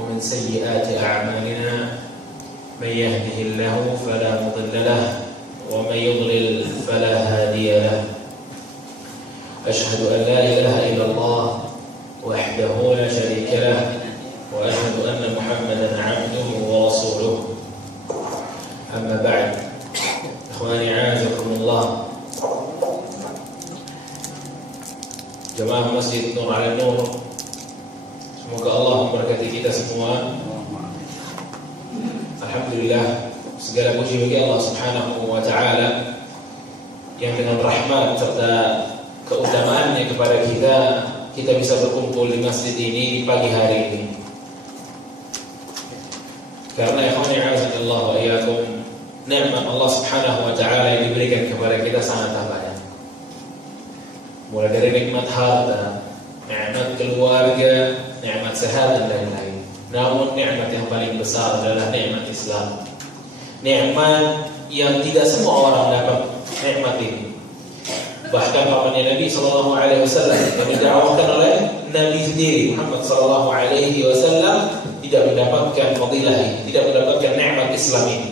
ومن سيئات أعمالنا من يهده الله فلا مضل له ومن يضلل فلا هادي له أشهد أن لا إله إلا الله وحده لا شريك له وأشهد أن محمدا عبده ورسوله أما بعد إخواني أعزكم الله Jemaah Masjid Nur ala Nur, semoga Allah memberkati kita semua. Alhamdulillah, segala puji bagi Allah Subhanahu wa taala yang dengan rahmat serta keutamaannya kepada kita bisa berkumpul di masjid ini di pagi hari ini. Karena ikhwani a'azakallah wa iyyakum, nikmat Allah Subhanahu wa taala yang diberikan kepada kita sangat banyak. Mulai dari nikmat harta, nikmat keluarga, nikmat sehat dan lain-lain. Namun nikmat yang paling besar adalah nikmat Islam. Nikmat yang tidak semua orang dapat nikmat ini. Bahkan pamannya Nabi sallallahu alaihi wasallam yang didakwakan oleh Nabi sendiri Muhammad sallallahu alaihi wasallam tidak mendapatkan fadilah ini, tidak mendapatkan nikmat Islam ini.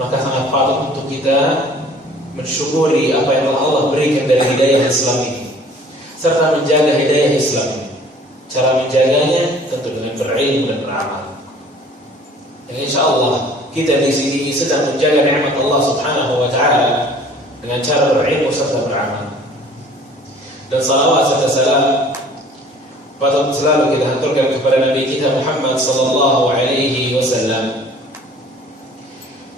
Maka sangat patut untuk kita mensyukuri apa yang telah Allah berikan dari hidayah Islam ini, serta menjaga hidayah Islam ini. Cara menjaganya tentu dengan berilmu dan beramal. Dan insyaallah kita di sini sedang menjaga nikmat Allah Subhanahu wa taala dengan cara berilmu serta beramal. Dan salawat serta salam patut selalu kita haturkan kepada Nabi kita Muhammad sallallahu alaihi wasallam,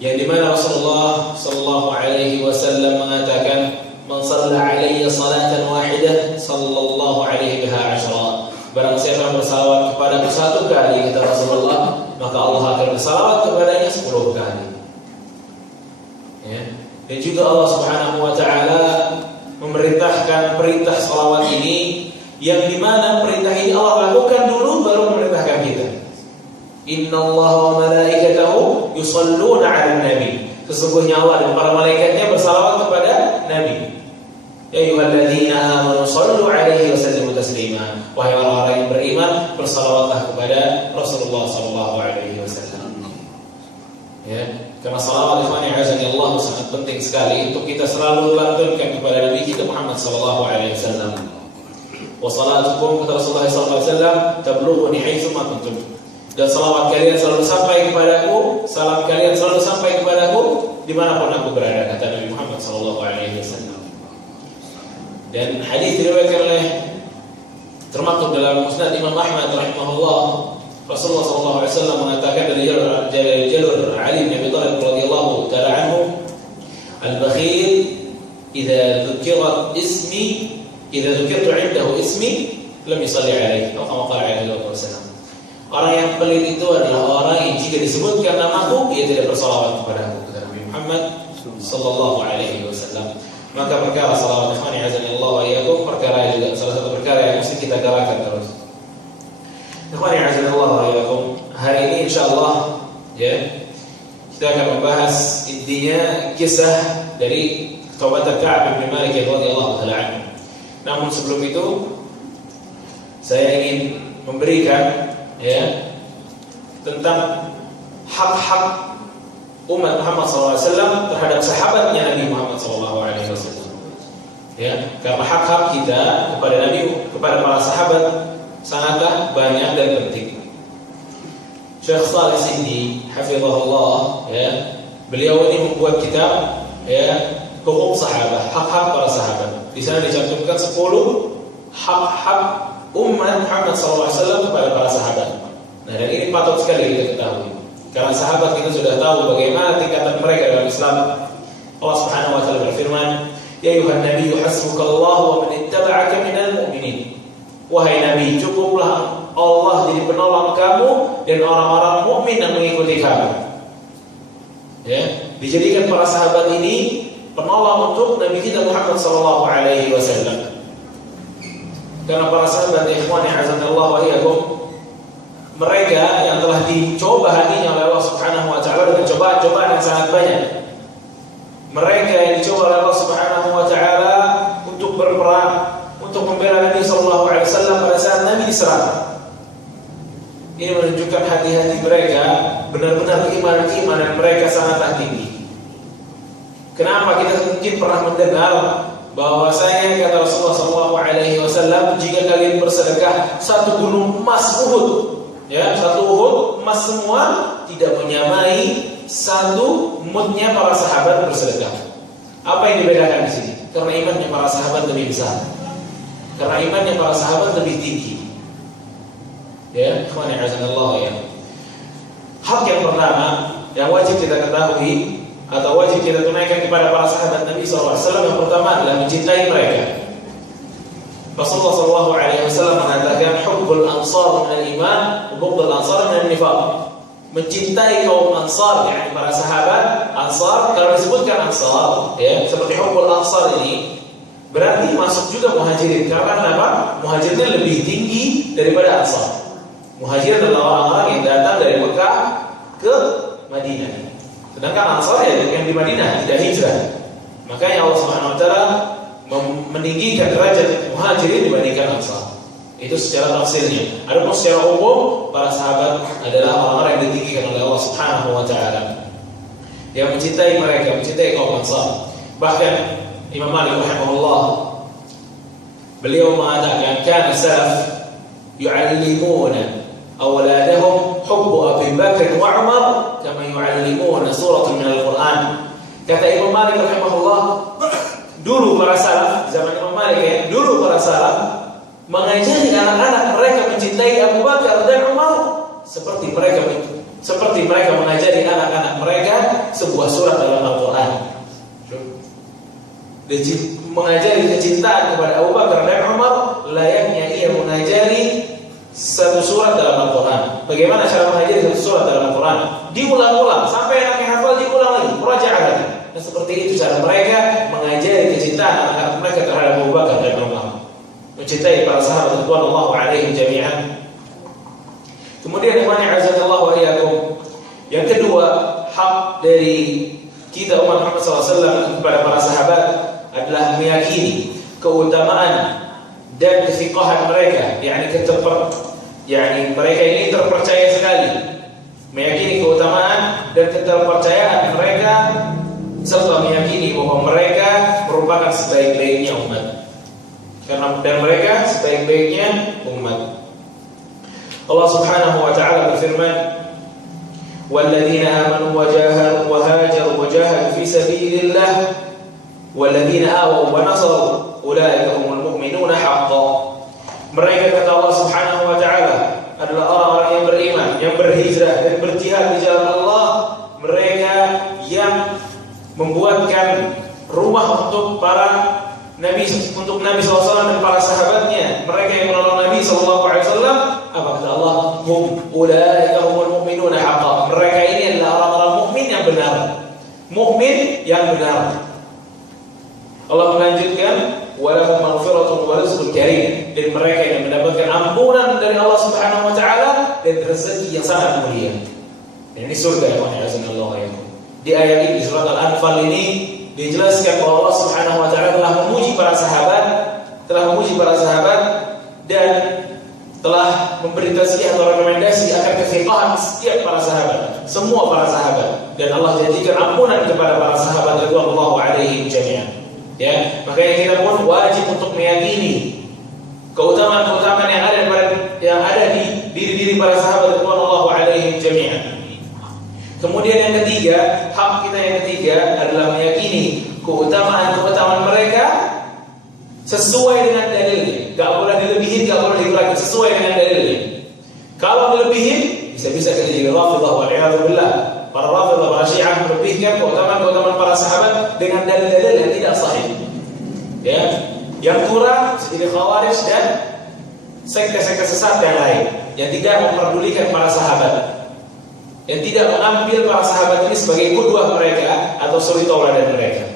yang dimana Rasulullah sallallahu alaihi wasallam mengatakan, "Man shalla alayya salatan wahidah sallallahu alaihi biha 'ashra." Barang siapa yang bersalawat kepadaku satu kali, kata Rasulullah, maka Allah akan bersalawat kepadanya 10 kali. Ya. Dan juga Allah Subhanahu wa taala memerintahkan perintah salawat ini, yang dimana perintah ini Allah lakukan dulu baru memerintahkan kita. Innallaha wa malaikatahu yusholluna 'alan nabi. Sesungguhnya Allah dan para malaikatnya bersalawat kepada Nabi. Ya ayyuhalladzina amanu shallu 'alaihi wa sallimu taslima. Wahai orang-orang yang beriman, bersalawatlah kepada Rasulullah sallallahu alaihi wasallam. Ya, karena salawat ikhwani azza Allah sangat penting sekali untuk kita selalu lantunkan kepada Nabi kita Muhammad sallallahu alaihi wasallam. Wa salatukum kata Rasulullah sallallahu alaihi wasallam tablughuni haitsu ma kuntum. Dan salawat kalian selalu sampai kepadaku, salam kalian selalu sampai kepadaku dimanapun aku berada, kata Nabi Muhammad sallallahu alaihi wasallam. Dan hadis diriwayatkan oleh termaktub dalam Musnad Imam Ahmad rahimahullah, Rasulullah sallallahu alaihi wasallam mengatakan dari jalur Ali bin Abi Thalib radhiyallahu taala anhu, al-bakhil idza dzukira ismi, idza dzukirtu 'indahu ismi lam yusalli alaihi, atau kama qala alaihi wasallam. Orang yang pelit itu adalah orang yang jika disebutkan namaku ia tidak bersalawat kepadaku, kata Nabi Muhammad sallallahu alaihi wasallam. Maka perkara salawat ikhwani azanillah wa iyyakum, perkara juga salah satu perkara yang mesti kita galakan terus. Ikhwani azanillah wa iyyakum, hari ini insyaallah ya kita akan membahas intinya kisah dari taubatan Ka'ab bin Malik radhiyallahu taala anhu. Namun sebelum itu saya ingin memberikan ya tentang hak-hak umat Muhammad SAW terhadap sahabatnya Nabi Muhammad SAW. Ya, karena hak-hak kita kepada Nabi, kepada para sahabat sangatlah banyak dan penting. Syekh Shalih Sindi hafizahullah ya, beliau ini membuat kitab ya hukum sahabat, hak-hak para sahabat. Di sana dicantumkan 10 hak-hak umat Muhammad SAW kepada para sahabat. Nah, dan ini patut sekali kita ketahui, karena sahabat kita sudah tahu bagaimana tingkatan mereka dalam Islam. Allah Subhanahu wa taala berfirman, "Ya ayuhan nabiyyu hasbukallahu wa man ittaba'aka minal mu'minin." Wahai Nabi, cukuplah Allah jadi penolong kamu dan orang-orang mukmin yang mengikuti kamu. Ya, dijadikan para sahabat ini penolong untuk Nabi kita Muhammad sallallahu alaihi wasallam. Karena para sahabat ikhwani azanillah wa iyyakum, mereka yang telah dicoba hatinya oleh Allah Subhanahu wa taala dengan cobaan-cobaan yang sangat banyak. Mereka yang dicoba oleh Allah Subhanahu wa taala untuk berperang, untuk membela Nabi sallallahu alaihi wasallam pada saat Nabi diserang. Ini menunjukkan hati-hati mereka benar-benar keimanan mereka sangatlah tinggi. Kenapa? Kita mungkin pernah mendengar bahwasanya kata Rasulullah SAW, jika kalian bersedekah satu gunung emas Uhud, ya, satu Uhud emas semua, tidak menyamai satu mudnya para sahabat bersedekah. Apa yang dibedakan di sini? Karena imannya para sahabat lebih besar. Karena imannya para sahabat lebih tinggi. Ya, ikhwani azanallahu ya. Hak yang pertama yang wajib kita ketahui atau wajib kita tunaikan kepada para sahabat Nabi SAW, yang pertama adalah mencintai mereka. Rasulullah SAW mengatakan hubbul ansar minal iman, hubbul ansar minal nifaq. Mencintai kaum ansar, yakni para sahabat ansar, kalau disebutkan ansar, ya, seperti hubbul ansar ini berarti masuk juga muhajirin. Karena kenapa? Muhajirin lebih tinggi daripada ansar. Muhajirin adalah orang-orang yang datang dari Mekah ke Madinah. Sedangkan Ansar yang di Madinah tidak hijrah. Makanya Allah Subhanahu wa taala meninggikan derajat Muhajirin dibandingkan Ansar. Itu secara tafsirnya. Adapun secara umum, para sahabat adalah orang-orang yang ditinggikan oleh Allah Subhanahu wa taala. Yang mencintai mereka, mencintai kaum Ansar. Bahkan Imam Malik rahimahullah, beliau mengatakan kana salaf yu'allimuna awladahum hubbu Abi Bakr wa Umar kama yu'allimuna suratan min al-Qur'an. Kata Imam Malik rahimahullah, dulu para salaf, zaman Imam Malik ya, dulu para salaf mengajari anak-anak mereka mencintai Abu Bakar dan Umar seperti mereka mengajari anak-anak mereka sebuah surat dalam Al-Qur'an. Mengajari kecintaan kepada Abu Bakar dan Umar layaknya ia mengajari satu surat dalam Al-Quran. Bagaimana cara mengajari satu surat dalam Al-Quran? Diulang-ulang sampai anaknya hafal, diulang lagi, murajaah lagi. Dan seperti itu cara mereka mengajari kecintaan anak-anak mereka terhadap Abu Bakar dan Umar, mencintai para sahabat radhiyallahu alaihim jami'an. Kemudian ikhwani azanallahu wa iyyakum, yang kedua, hak dari kita umat Muhammad SAW kepada para sahabat adalah meyakini keutamaan dan kesiqahan mereka, yakni mereka ini terpercaya sekali, meyakini keutamaan dan keterpercayaan mereka, serta meyakini bahwa mereka merupakan sebaik-baiknya umat. Dan mereka sebaik-baiknya umat. Allah Subhanahu wa taala berfirman, "Walladzina amanu wa hajaru wa jahadu fi sabilillah walladzina awaw wa nasaru ulaika humul mu'minuna haqqan." Mereka, kata Allah Subhanahu wa taala, adalah orang-orang yang beriman, yang berhijrah dan berjihad di jalan Allah. Mereka yang membuatkan rumah untuk Nabi SAW dan para sahabatnya. Mereka yang menolong Nabi SAW. Apa kata Allah? Hum ulaika humul mu'minuna haqqan. Mereka ini adalah orang-orang mukmin yang benar. Mukmin yang benar. Allah melanjutkan, walahum maghfiratun wa rizqun karim, dan mereka yang mendapatkan ampunan dari Allah Subhanahu wa taala dan rezeki yang sangat mulia. Dan ini surga, ya Allah. Di ayat ini, di surat Al-Anfal ini dijelaskan bahwa Allah Subhanahu wa taala telah memuji para sahabat dan telah memberi tazkiyah atau rekomendasi akan kefiqahan setiap para sahabat, semua para sahabat, dan Allah janjikan ampunan kepada para sahabat radhiyallahu alaihim jami'an. Ya, makanya kita pun wajib untuk meyakini keutamaan-keutamaan yang ada di diri-diri para sahabat radhiyallahu alaihim jami'an. Kemudian yang ketiga, hak kita yang ketiga adalah meyakini keutamaan mereka sesuai dengan dalilnya. Gak boleh dilebihin, gak boleh dikurangi, sesuai dengan dalilnya. Kalau dilebihin, bisa-bisa kita jadi Rafidhah wal'iyadzubillah. Para Rafidhah, para Syiah melebihkan keutamaan para sahabat dengan dalil-dalil yang tidak sahih. Ya, yang kurang seperti Khawarij dan sekte-sekte sesat yang lain yang tidak memperdulikan para sahabat, yang tidak mengambil para sahabat ini sebagai qudwah mereka atau suri tauladan mereka.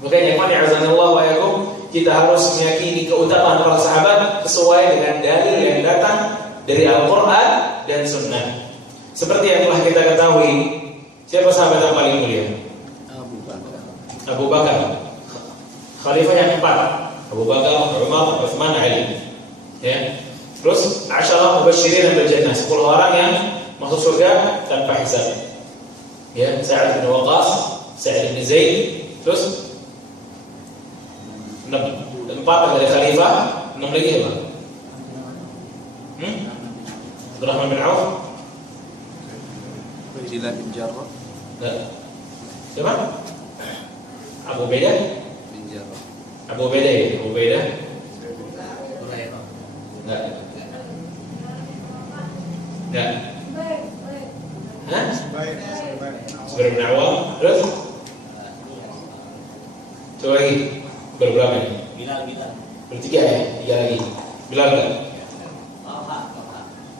Makanya ikhwan azanallahu wa iyyakum, kita harus meyakini keutamaan para sahabat sesuai dengan dalil yang datang dari Al-Qur'an dan Sunnah. Seperti yang telah kita ketahui, siapa sahabat yang paling mulia? Abu Bakar. Khalifah yang keempat, Abu Bakar, Umar, Utsman, Ali. Ya. Terus asyara mubasysyirin bil jannah, 10 orang yang masuk surga tanpa hisab. Ya, Sa'ad bin Waqqas, Sa'id bin Zaid, terus 4 dari khalifah, 6 lagi apa? Abdurrahman bin Auf, Bilal bin Jarrah. Siapa? Abu Ubaidah Bin Jarrah. Abu Ubaidah ya? Abu Ubaidah? Enggak. Enggak. Hah? Zubair bin Awam. Terus? Coba lagi. Berberapa ini? Bilal. Bertiga ya? 3 lagi. Bilal enggak?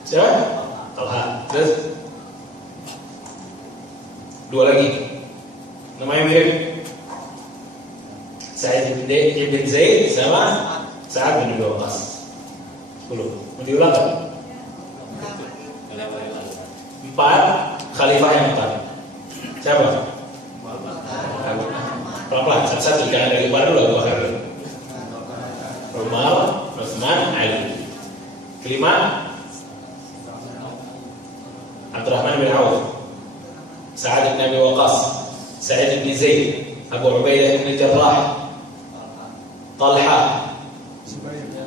Siapa? Talha. Terus? 2 lagi. Namanya mirip. Sa'id bin Zaid sama Sa'ad bin Abi Waqqas. 10. Mau diulang kan? 4 khalifah yang 4. Siapa? Pelan-pelan, satu-satu. Jangan dari luar dulu, Abu Bakar dulu. Umar, Utsman, Ali. Kelima, Abdurrahman bin Auf, Sa'ad bin Abi Waqqas, Sa'id bin Zaid, Abu Ubaidah bin Jarrah, Talha,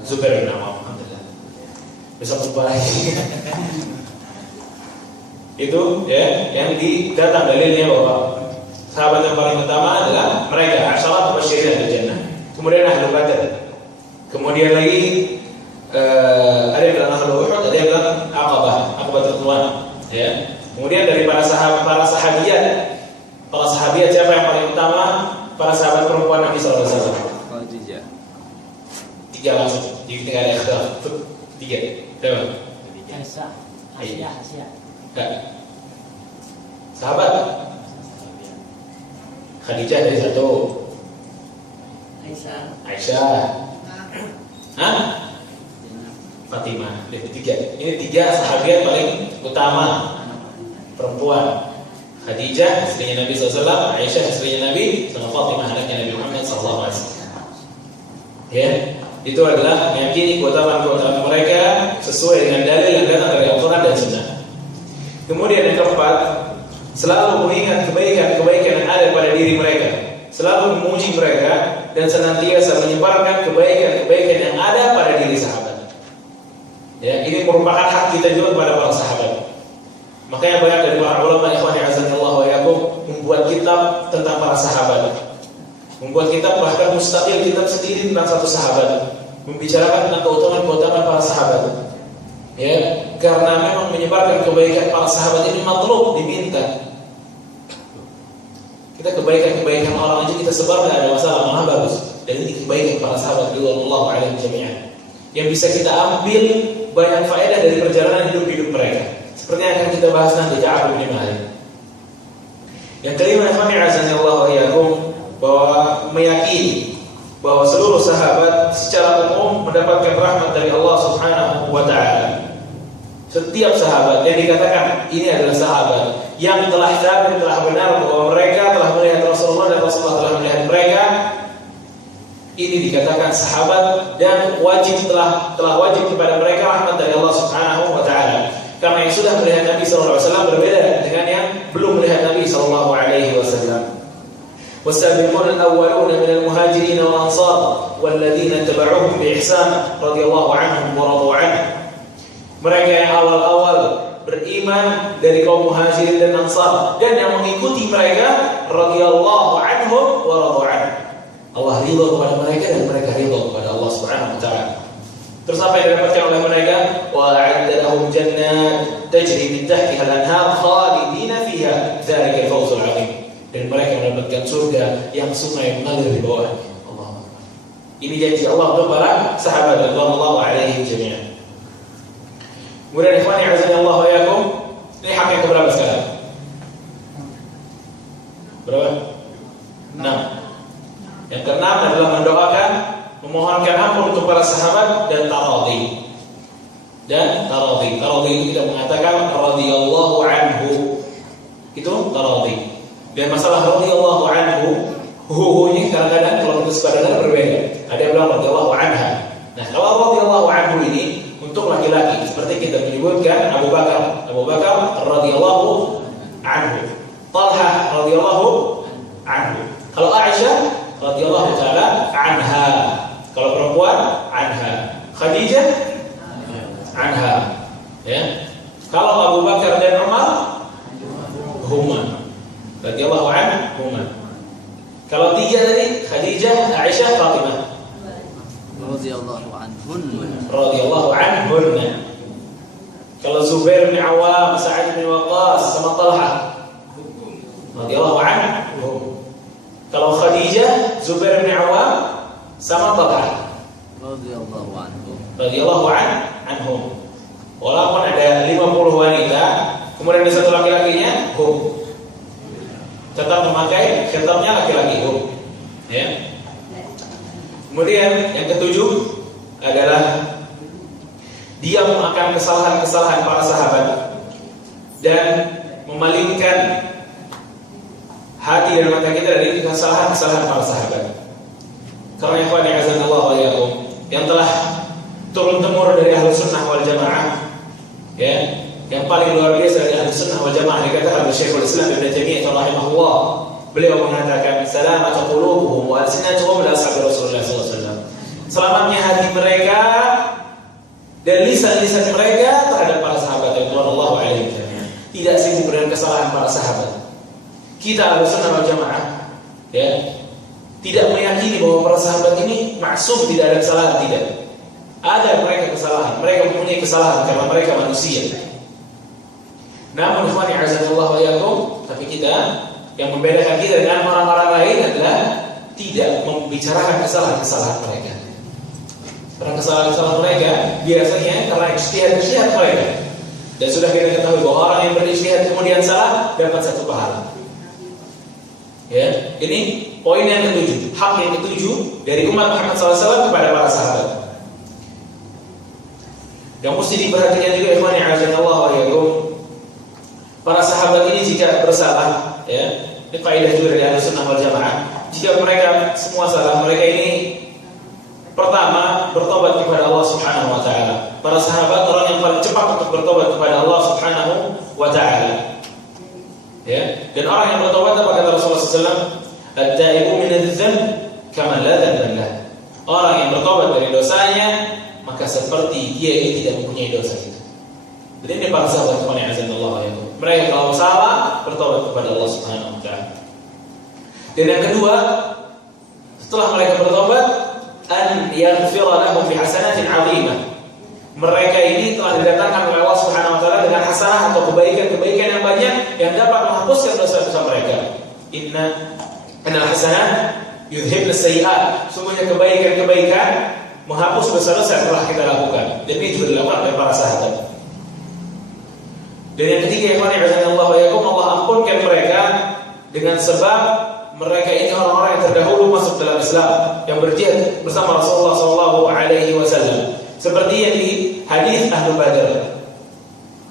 Zubair bin Awam. Alhamdulillah. Besok berubah lagi. Itu ya yang datang dalilnya bahwa sahabat yang paling utama adalah mereka asyara mubasysyirin bil jannah. Kemudian ahlul badar. Kemudian lagi ada yang bilang ahlul Uhud, ada yang bilang Aqabah Ridwan. Ya. Kemudian dari para sahabiat siapa yang paling utama? Para sahabat perempuan Nabi sallallahu alaihi wasallam. Khadijah. 3 langsung. Jadi tidak ada ikhtilaf. 3. Siapa? Aisyah. Enggak. Sahabat. Khadijah dari 1. Aisyah. Hah? Fatimah. Dari 3. Ini 3 sahabat paling utama perempuan. Khadijah istrinya Nabi SAW, Aisyah istrinya Nabi, sama Fatimah anaknya Nabi Muhammad SAW. Ya, itu adalah meyakini keutamaan mereka sesuai dengan dalil yang datang dari Al-Quran dan Sunnah. Kemudian yang keempat, selalu mengingat kebaikan-kebaikan yang ada pada diri mereka, selalu memuji mereka dan senantiasa menyebarkan kebaikan-kebaikan yang ada pada diri sahabat. Ya, ini merupakan hak kita juga kepada para sahabat. Makanya banyak dari para ulama ikhwani azanillahu wa iyyakum membuat kitab tentang para sahabat. Membuat kitab bahkan mustaqil kitab sendiri tentang satu sahabat, membicarakan tentang keutamaan para sahabat. Ya, karena memang menyebarkan kebaikan para sahabat ini matlub, diminta. Kita kebaikan orang aja kita sebar enggak ada masalah, malah bagus. Dan ini kebaikan para sahabat radhiyallahu anhum jami'an. Yang bisa kita ambil banyak faedah dari perjalanan hidup mereka. Seperti yang akan kita bahas nanti Ka'ab bin Malik. Yang kelima, ikhwani azanillahu wa iyyakum, bahwa meyakini bahwa seluruh sahabat secara umum mendapatkan rahmat dari Allah Subhanahu wa taala. Setiap sahabat yang dikatakan ini adalah sahabat yang telah benar bahwa mereka telah melihat Rasulullah dan Rasulullah telah melihat mereka, ini dikatakan sahabat dan telah wajib kepada mereka rahmat dari Allah Subhanahu wa taala. Karena yang sudah melihat Nabi sallallahu alaihi wasallam berbeda dengan yang belum melihat Nabi sallallahu alaihi wasallam. والسابقون الأولون من المهاجرين والأنصار والذين اتبعوهم بإحسان رضي الله عنهم ورضوا عنه. Mereka yang awal-awal beriman dari kaum muhajirin dan ansar dan yang mengikuti mereka radhiyallahu anhum wa radu anhu. Allah ridha kepada mereka dan mereka ridha kepada Allah Subhanahu wa taala. Terus apa yang didapatkan oleh mereka? Wa a'adda lahum jannat tajri min tahtiha al-anhar khalidina fiha dzalika al-fawzul 'azim. Dan mereka mendapatkan surga yang sungai mengalir di bawahnya. Allah. Ini janji Allah untuk para sahabat radhiyallahu alaihim jami'an. Kemudian ikhwani azanillahu wa iyyakum, ini hak yang keberapa sekarang? Berapa? 6. Yang keenam adalah mendoakan, memohonkan ampun untuk para sahabat dan taradhi. Taradhi itu tidak mengatakan radhiyallahu anhu. Itu taradhi. Dan masalah radhiyallahu anhu, huhunya kadang-kadang kalau kita suka dengar berbeda. Ada yang bilang radhiyallahu anha. Nah, kalau radhiyallahu anhu ini untuk laki-laki. Seperti kita menyebutkan Abu Bakar radhiyallahu anhu, Talha radhiyallahu anhu. Kalau Aisyah radhiyallahu taala anha. Kalau perempuan anha. Khadijah anha. Ya. Kalau Abu Bakar dan Umar huma radhiyallahu anhuma. Kalau tiga tadi Khadijah, Aisyah, Fatimah radhiyallahu anhunna. Kalau Zubair bin Awam, Sa'ad bin Waqqas sama Talha radhiyallahu anhum. Kalau Khadijah, Zubair bin Awam sama Talha radhiyallahu anhum. Walaupun ada 50 wanita, kemudian ada satu laki-lakinya, hum. Tetap memakai khitabnya laki-laki, hum. Ya. Kemudian yang ketujuh adalah dia memakan kesalahan-kesalahan para sahabat dan memalingkan hati dan mata kita dari kesalahan-kesalahan para sahabat. Karena ikhwan azanallahu wa iyyakum, yang telah turun temurun dari Ahlus Sunnah wal Jamaah, ya, yang paling luar biasa dari Ahlus Sunnah wal Jamaah dikatakan oleh Syekhul Islam Ibnu Taimiyah rahimahullah. Beliau mengatakan salamatu qulubuhum wa alsinatuhum la ashabi Rasulullah sallallahu alaihi wasallam. Selamatnya hati mereka dan lisan-lisan mereka terhadap para sahabat radhiyallahu anhum. Tidak sibuk dengan kesalahan para sahabat. Kita Ahlus Sunnah wal Jamaah, ya, tidak meyakini bahwa para sahabat ini maksum, tidak ada kesalahan, tidak. Ada mereka kesalahan, mereka mempunyai kesalahan karena mereka manusia. Namun ikhwani azanallahu wa iyyakum, tapi kita yang membedakan kita dengan orang-orang lain adalah tidak membicarakan kesalahan-kesalahan mereka. Karena kesalahan-kesalahan mereka biasanya karena ijtihad mereka. Dan sudah kita ketahui bahwa orang yang berijtihad kemudian salah dapat satu pahala. Ya, ini poin yang ketujuh, hak yang ketujuh dari umat Muhammad SAW kepada para sahabat. Yang mesti diperhatikan juga ikhwani azanallahu wa iyyakum, para sahabat ini jika bersalah, ya, ini kaidah juga dari Ahlus Sunnah wal Jamaah. Jika mereka semua salah, mereka ini pertama bertobat kepada Allah Subhanahu wa taala. Para sahabat orang yang paling cepat untuk bertobat kepada Allah Subhanahu wa taala. Ya, dan orang yang bertobat apa kata Rasulullah SAW? At-taibu min adz-dzamb kama la dzamba lah. Orang yang bertobat dari dosanya maka seperti dia ini tidak mempunyai dosa itu. Jadi ini para sahabat yang azanallahu alaihi. Mereka kalau salah bertobat kepada Allah Subhanahu wa taala. Dan yang kedua, setelah mereka bertobat, an yaghfira lahum bi hasanatin 'azimah. Mereka ini telah didatangkan oleh Allah Subhanahu wa taala dengan hasanah atau kebaikan-kebaikan yang banyak yang dapat menghapuskan dosa-dosa mereka. Innal hasanat yudhibna sayyi'at. Sungguhnya kebaikan-kebaikan menghapus dosa-dosa yang telah kita lakukan. Dan ini juga dilakukan oleh para sahabat. Dan yang ketiga, yang mana azanallahu wa iyyakum, Allah ampunkan mereka dengan sebab mereka ini orang-orang yang terdahulu masuk dalam Islam, yang berjihad bersama Rasulullah sallallahu alaihi wasallam. Seperti yang di hadis Ahlu Badar.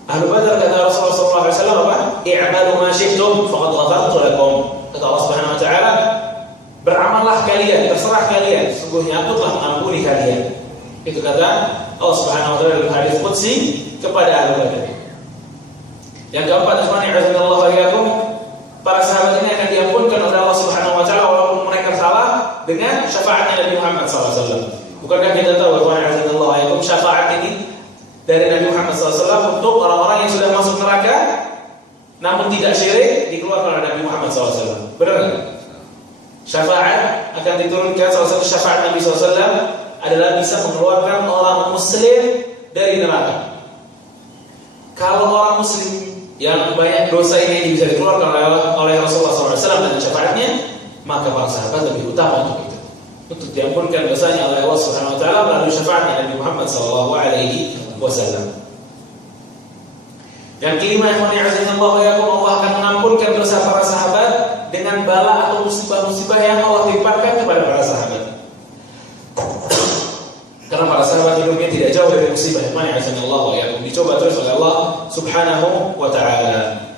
Ahlu Badar kata Rasulullah sallallahu alaihi wasallam apa? I'malu ma syi'tum faqad ghafartu lakum. Kata Allah Subhanahu wa taala, beramallah kalian, terserah kalian, sungguhnya aku telah mengampuni kalian. Itu kata Allah Subhanahu wa taala dalam hadis qudsi kepada Ahlu Badar. Yang keempat, azanallahu wa iyyakum, para sahabat ini akan diampunkan oleh Allah Subhanahu wa taala walaupun mereka salah dengan syafaatnya Nabi Muhammad sallallahu alaihi wasallam. Bukankah kita tahu bahwa azanallahu wa iyyakum syafaat ini dari Nabi Muhammad sallallahu alaihi wasallam untuk orang-orang yang sudah masuk neraka namun tidak syirik dikeluarkan oleh Nabi Muhammad sallallahu alaihi wasallam. Benar enggak? Syafaat akan diturunkan, salah satu syafaat Nabi sallallahu alaihi wasallam adalah bisa mengeluarkan orang muslim dari neraka. Kalau orang muslim yang banyak dosa ini bisa dikeluarkan oleh Rasulullah SAW dan syafaatnya, maka para sahabat lebih utama untuk itu, untuk diampunkan dosanya oleh Allah Subhanahu Wa Taala melalui syafaatnya Nabi Muhammad SAW. Yang kelima, yang Allah akan mengampunkan dosa para sahabat dengan bala atau musibah-musibah yang Allah timpakan kepada para sahabat. Karena para sahabat hidupnya tidak jauh dari musibah yang dicoba terus oleh Allah Subhanahu wa taala.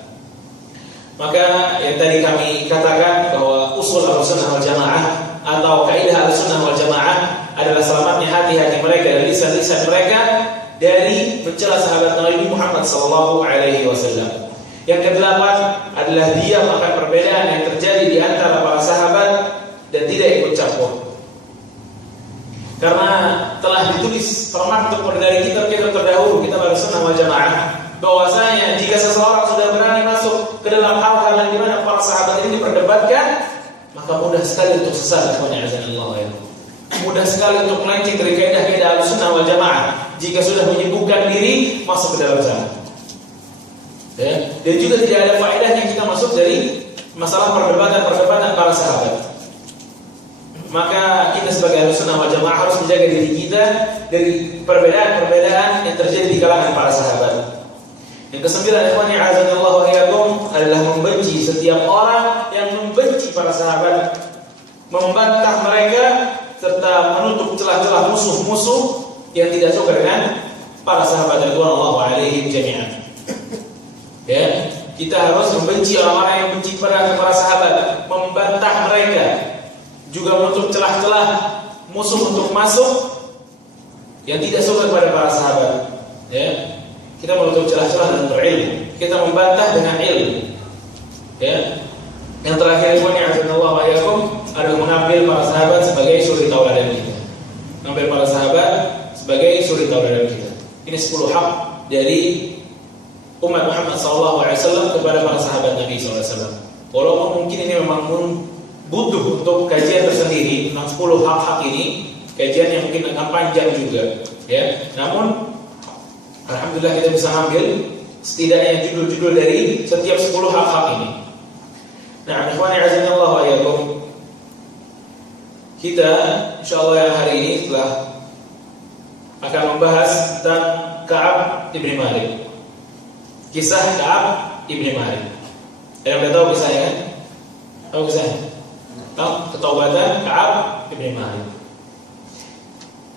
Maka yang tadi kami katakan bahwa usul Ahlussunnah wal Jamaah atau kaidah Ahlussunnah wal Jamaah adalah selamatnya hati-hati mereka dan lisan-lisan mereka dari mencela sahabat Nabi Muhammad SAW. Yang kedelapan adalah diam akan perbedaan yang terjadi di antara para sahabat dan tidak ikut campur. Karena telah ditulis termaktub dari kitab-kitab terdahulu, kitab Ahlussunnah wal Jamaah, bahwasanya jika seseorang sudah berani masuk ke dalam hal-hal yang dimana para sahabat ini diperdebatkan, maka mudah sekali untuk sesat. Mudah sekali untuk melenceng dari kaidah-kaidah Ahlussunnah wal Jamaah jika sudah menyibukkan diri masuk ke dalam sana. Ya. Dan juga tidak ada faedahnya kita masuk dari masalah perdebatan para sahabat. Maka kita sebagai Ahlussunnah wal Jamaah harus menjaga diri kita dari perbedaan-perbedaan yang terjadi di kalangan para sahabat. Yang kesembilan, ikhwani a'azanallahu wa iyyakum, adalah membenci setiap orang yang membenci para sahabat, membantah mereka serta menutup celah-celah musuh-musuh yang tidak suka dengan para sahabat radhiyallahu alaihim jami'an. Ya, kita harus membenci orang-orang yang benci kepada para sahabat, membantah mereka, juga menutup celah-celah musuh untuk masuk yang tidak suka kepada para sahabat. Ya, kita menutup celah-celah dengan berilmu, kita membantah dengan ilmu. Ya, yang terakhir, Allah wa'alaikum, adalah mengambil para sahabat sebagai suri tauladan kita. Mengambil para sahabat sebagai suri tauladan kita. Ini 10 hak dari umat Muhammad SAW kepada para sahabat Nabi SAW. Walaupun mungkin ini memang butuh untuk kajian tersendiri tentang 10 hak-hak ini, kajian yang mungkin akan panjang juga, ya. Namun alhamdulillah kita bisa ambil setidaknya judul-judul dari setiap 10 hak-hak ini. Nah, ikhwani azanillah wa iyyakum, kita insyaallah yang hari ini setelah akan membahas tentang Ka'ab ibn Malik. Kisah Ka'ab ibn Malik. Yang sudah tahu kisahnya kan? Tahu kisahnya? Tahu ketaubatan Ka'ab ibn Malik.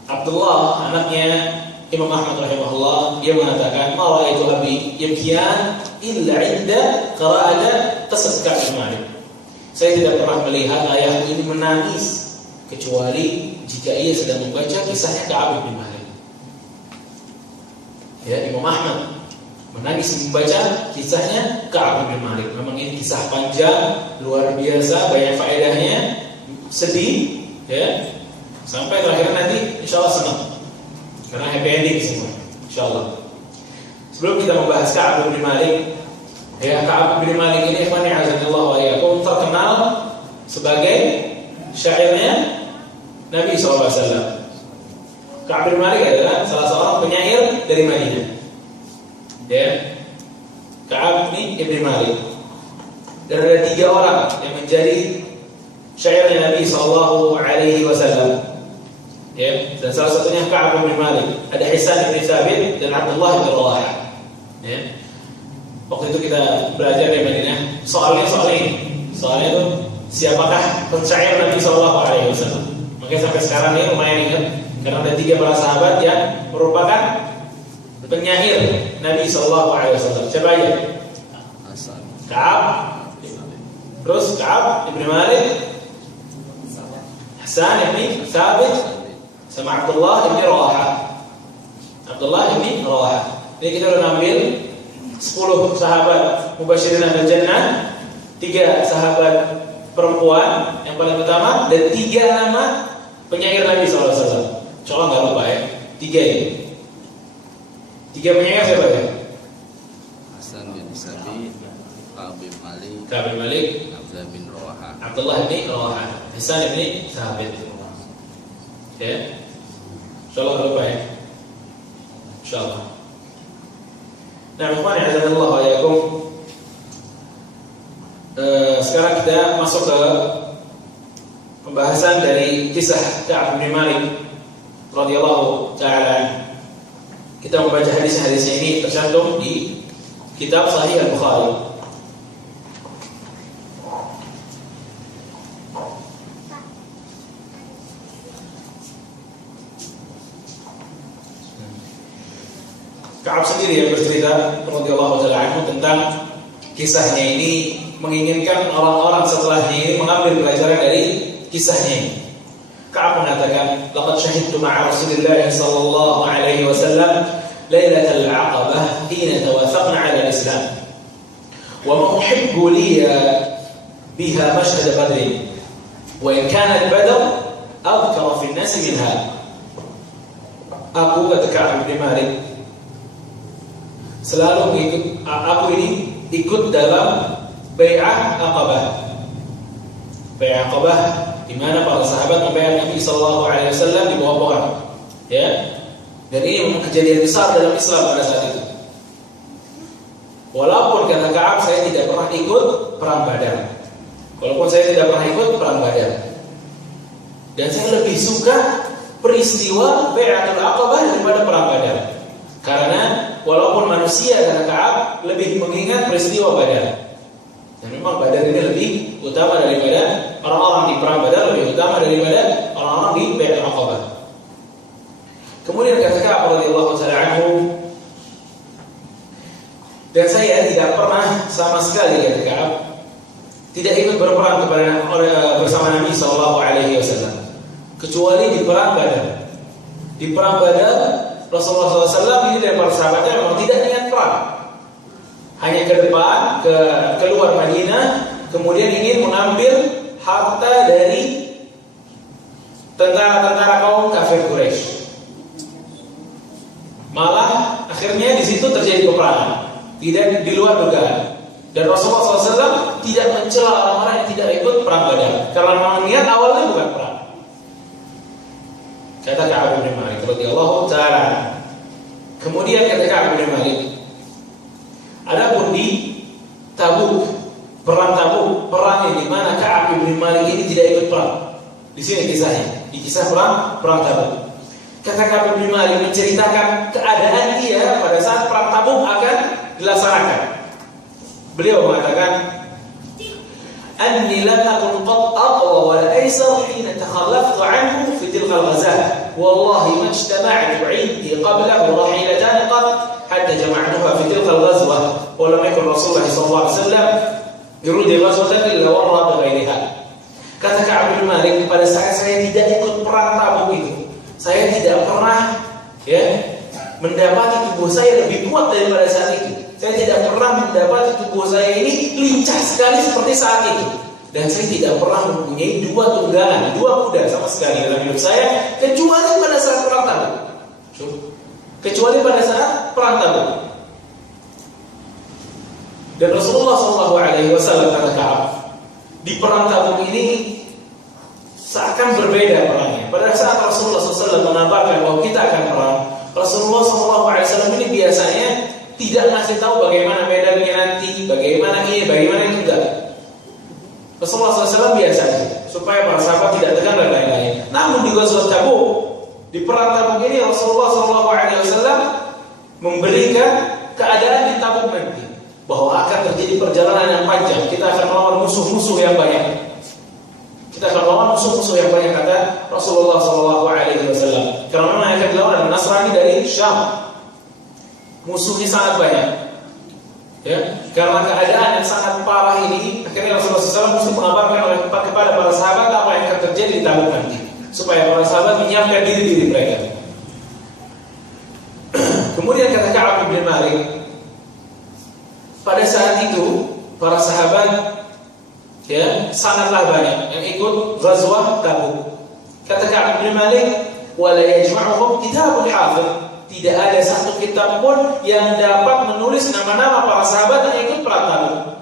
Abdullah, anaknya Imam Ahmad rahimahullah, dia mengatakan, "Ma ra'aitu abi yabkiyan illa 'inda qira'ati qissah Ka'ab ibn Malik." Saya tidak pernah melihat ayahku ini menangis kecuali jika ia sedang membaca kisahnya Ka'ab ibn Malik. Ya, Imam Ahmad menangis membaca kisahnya Ka'ab bin Malik. Memang ini kisah panjang, luar biasa, banyak faedahnya, sedih, ya. Sampai terakhir nanti insyaallah senang. Karena happy ending semua, insyaallah. Sebelum kita membahas Ka'ab bin Malik, ya, Ka'ab bin Malik ini ikhwani azanillahu wa iyyakum terkenal sebagai syairnya Nabi SAW. Ka'ab bin Malik adalah salah seorang penyair dari Madinah. Ya, Ka'ab ibn Malik. Dan ada 3 orang yang menjadi syairnya Nabi SAW. Ya, dan salah satunya Ka'ab ibn Malik. Ada Hisan ibn Thabit dan Abdullah ibn Rawahah. Ya. Waktu itu kita belajar di Madinah. Soalnya itu siapakah pensyair Nabi SAW. Makanya sampai sekarang ini lumayan ingat, karena ada 3 para sahabat yang merupakan penyair Nabi SAW. Siapa aja? Ka'ab, terus Ka'ab ibn Malik, Hasan ibn Thabit, sama Abdullah ibn Rawahah. Ini kita udah ambil 10 sahabat mubasyirin bil jannah, 3 sahabat perempuan yang paling utama, dan 3 nama penyair Nabi SAW. Insyaallah nggak lupa ya, 3 ini. 3 penyair siapa ya? Hasan bin Sabit, Ka'ab bin Malik, Abdullah bin Rawahah, Hasan bin Sabit. Ya, insyaallah nggak lupa ya. Insyaallah. Nah, ikhwan azanillahu wa iyyakum. Sekarang kita masuk ke pembahasan dari kisah Ka'ab bin Malik radhiyallahu ta'ala. Kita membaca hadis-hadisnya ini tercantum di kitab Sahih Al-Bukhari. Ka'ab sendiri yang bercerita radhiyallahu ta'ala anhu tentang kisahnya ini, menginginkan orang-orang setelahnya ini mengambil pelajaran dari kisahnya ini. Ka'ab mengatakan, "Laqad syahidtu ma'a Rasulillah sallallahu alaihi wasallam lailatul aqabah hina tawathaqna 'ala al-islam wa ma uhibbu li biha mashhad badr wa in kanat badr adhkara fi an-nas minha. Aku kata Ka'ab bin Malik selalu ikut dalam bai'ah Aqabah. Bai'ah Aqabah di mana para sahabat membayar Nabi sallallahu alaihi wasallam di bawah pohon. Ya. Dan ini memang kejadian besar dalam Islam pada saat itu. Walaupun kata Ka'ab saya tidak pernah ikut perang Badar. Walaupun saya tidak pernah ikut perang Badar. Dan saya lebih suka peristiwa Bai'atul Aqabah daripada perang Badar. Karena walaupun manusia kata Ka'ab lebih mengingat peristiwa Badar. Dan memang Badar ini lebih utama daripada orang-orang di perang Badar, lebih utama daripada orang-orang di Bai'atul Aqabah. Kemudian kata Ka'ab radhiyallahu ta'ala anhu, dan saya tidak pernah sama sekali kata Ka'ab tidak ikut berperang bersama Nabi sallallahu alaihi wasallam kecuali di perang Badar. Di perang Badar Rasulullah SAW ini dan para sahabatnya memang tidak niat perang, hanya ke depan, keluar Madinah, kemudian ingin mengambil harta dari tentara-tentara kaum kafir Quraisy. Malah akhirnya di situ terjadi peperangan, tidak di luar dugaan. Dan Rasulullah SAW tidak mencela orang-orang yang tidak ikut perang Badar, karena memang niat awalnya bukan perang. Kata Ka'ab bin Malik radhiyallahu ta'ala. Kemudian kata Ka'ab bin Malik, adapun di Tabuk, perang Tabuk, perang di mana Ka'ab bin Malik ini tidak ikut perang. Di sini kisahnya, di kisah perang Tabuk. Kata Ka'ab bin Malik menceritakan keadaan dia pada saat perang Tabuk akan dilaksanakan. Beliau mengatakan, أني لم أكن قد أقوى ولا أيسر حين تخلفت عنه في تلك الغزاة والله ما اجتمعت عندي قبله رحيلتان قط حتى جمعناها في تلك الغزوة ولم يكن رسول الله صلى الله عليه وسلم يريد غزوة إلا ورى بغيرها. Kata Ka'ab bin Malik, pada saat saya tidak ikut perang Tabuk itu, saya tidak pernah mendapati tubuh saya lebih kuat daripada saat itu. Saya tidak pernah mendapati tubuh saya ini lincah sekali seperti saat itu. Dan saya tidak pernah mempunyai dua tunggangan, dua kuda sama sekali dalam hidup saya, kecuali pada saat perang Tabuk. Kecuali pada saat perang Tabuk. Dan Rasulullah SAW kata Ka'ab, di perang Tabuk ini seakan berbeda perangnya. Pada saat Rasulullah SAW mengabarkan bahwa kita akan perang, Rasulullah SAW ini biasanya tidak ngasih tahu bagaimana medannya nanti, bagaimana ini, bagaimana itu, enggak. Rasulullah SAW biasa supaya para sahabat tidak tegang dan lain-lain. Namun di Ghazwat Tabuk, di perang Tabuk ini Rasulullah SAW memberikan keadaan di Tabuk nanti, bahwa akan terjadi perjalanan yang panjang. Kita akan melawan musuh-musuh yang banyak. Kita akan melawan musuh-musuh yang banyak, kata Rasulullah SAW. Karena memang akan dilawan Nasrani dari Syam. Musuhnya sangat banyak, ya. Karena keadaan yang sangat parah ini, akhirnya Rasulullah SAW mesti mengabarkan kepada para sahabat apa yang akan terjadi di Tabuk nanti, supaya para sahabat menyiapkan diri mereka. Kemudian kata Ka'ab bin Malik, pada saat itu para sahabat sangatlah banyak yang ikut Ghazwah Tabuk. Kata Ka'ab bin Malik, wala yajma'uhum kitabul hafiz. Tidak ada satu kitab pun yang dapat menulis nama-nama para sahabat yang ikut perang Tabuk.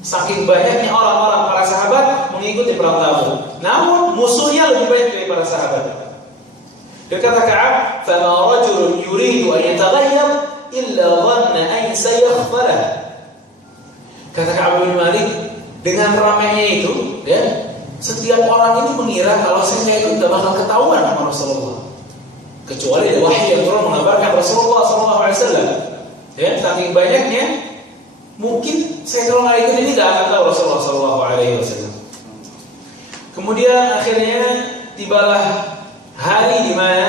Saking banyaknya orang-orang para sahabat mengikuti perang Tabuk, namun musuhnya lebih banyak dari para sahabat. Dan kata Ka'ab, "Fama rajulun yuridu an yataghayyar illa dhanna an sayakhfalah." Kata Ka'ab bin Malik, dengan ramainya itu, setiap orang itu mengira kalau saya ikut tidak bakal ketahuan sama Rasulullah. Kecuali ada wahyu yang turun mengabarkan Rasulullah SAW. Saking banyaknya, mungkin saya kalau nggak ikut ini nggak akan tahu Rasulullah SAW. Kemudian akhirnya tibalah hari di mana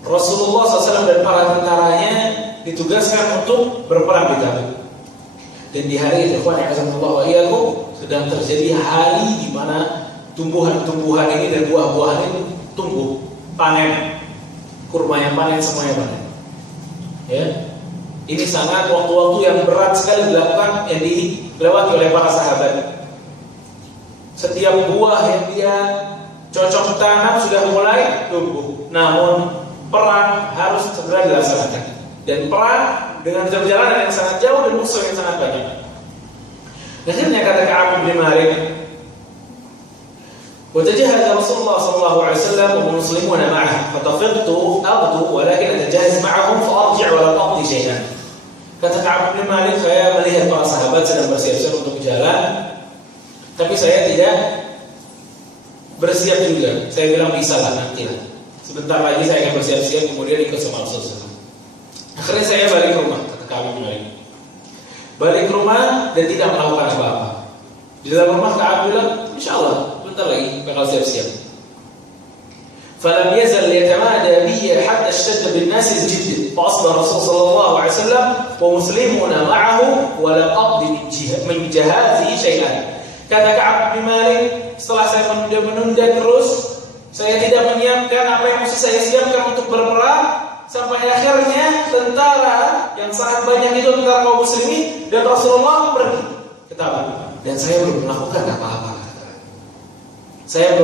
Rasulullah SAW dan para tentaranya ditugaskan untuk berperang di Tabuk. Dan di hari itu, sedang terjadi hari di mana tumbuhan-tumbuhan ini dan buah-buahan ini tumbuh, panen. kurma yang panen semuanya panen. Ya, ini sangat waktu-waktu yang berat sekali dilakukan yang dilewati oleh para sahabat. Setiap buah yang dia cocok tanam sudah mulai tumbuh, namun perang harus segera dilaksanakan. Dan perang dengan perjalanan yang sangat jauh dan musuh yang sangat banyak. Akhirnya kata Ka'ab bin Malik, وتجهز رسول الله صلى الله عليه وسلم والمسلمون معه فتفقت أغدو ولكن أتجهز معهم فأرجع ولا أقضي شيئا. Kata Ka'ab bin Malik, saya melihat para sahabat sedang bersiap-siap untuk jalan, tapi saya tidak bersiap juga. Saya bilang bisa lah, nantilah. Sebentar lagi saya akan bersiap-siap, kemudian ikut sama Rasulullah. Akhirnya saya balik ke rumah, kata Ka'ab bin Malik. Balik ke rumah dan tidak melakukan apa-apa. Di dalam rumah Ka'ab bilang, insyaallah bentar lagi bakal siap-siap. Falam yazal yatamada bi hatta ishtadda bin nas al-jidd. Fa asbara Rasul sallallahu alaihi wasallam wa muslimuna ma'ahu wa lam aqdi min jahazi shay'an. Kata Ka'ab bin Malik, setelah saya menunda terus, saya tidak menyiapkan apa yang mesti saya siapkan untuk berperang, sampai akhirnya tentara yang sangat banyak itu tentara kaum muslimin dan Rasulullah pergi ke Tabuk, dan saya belum melakukan apa-apa. Saya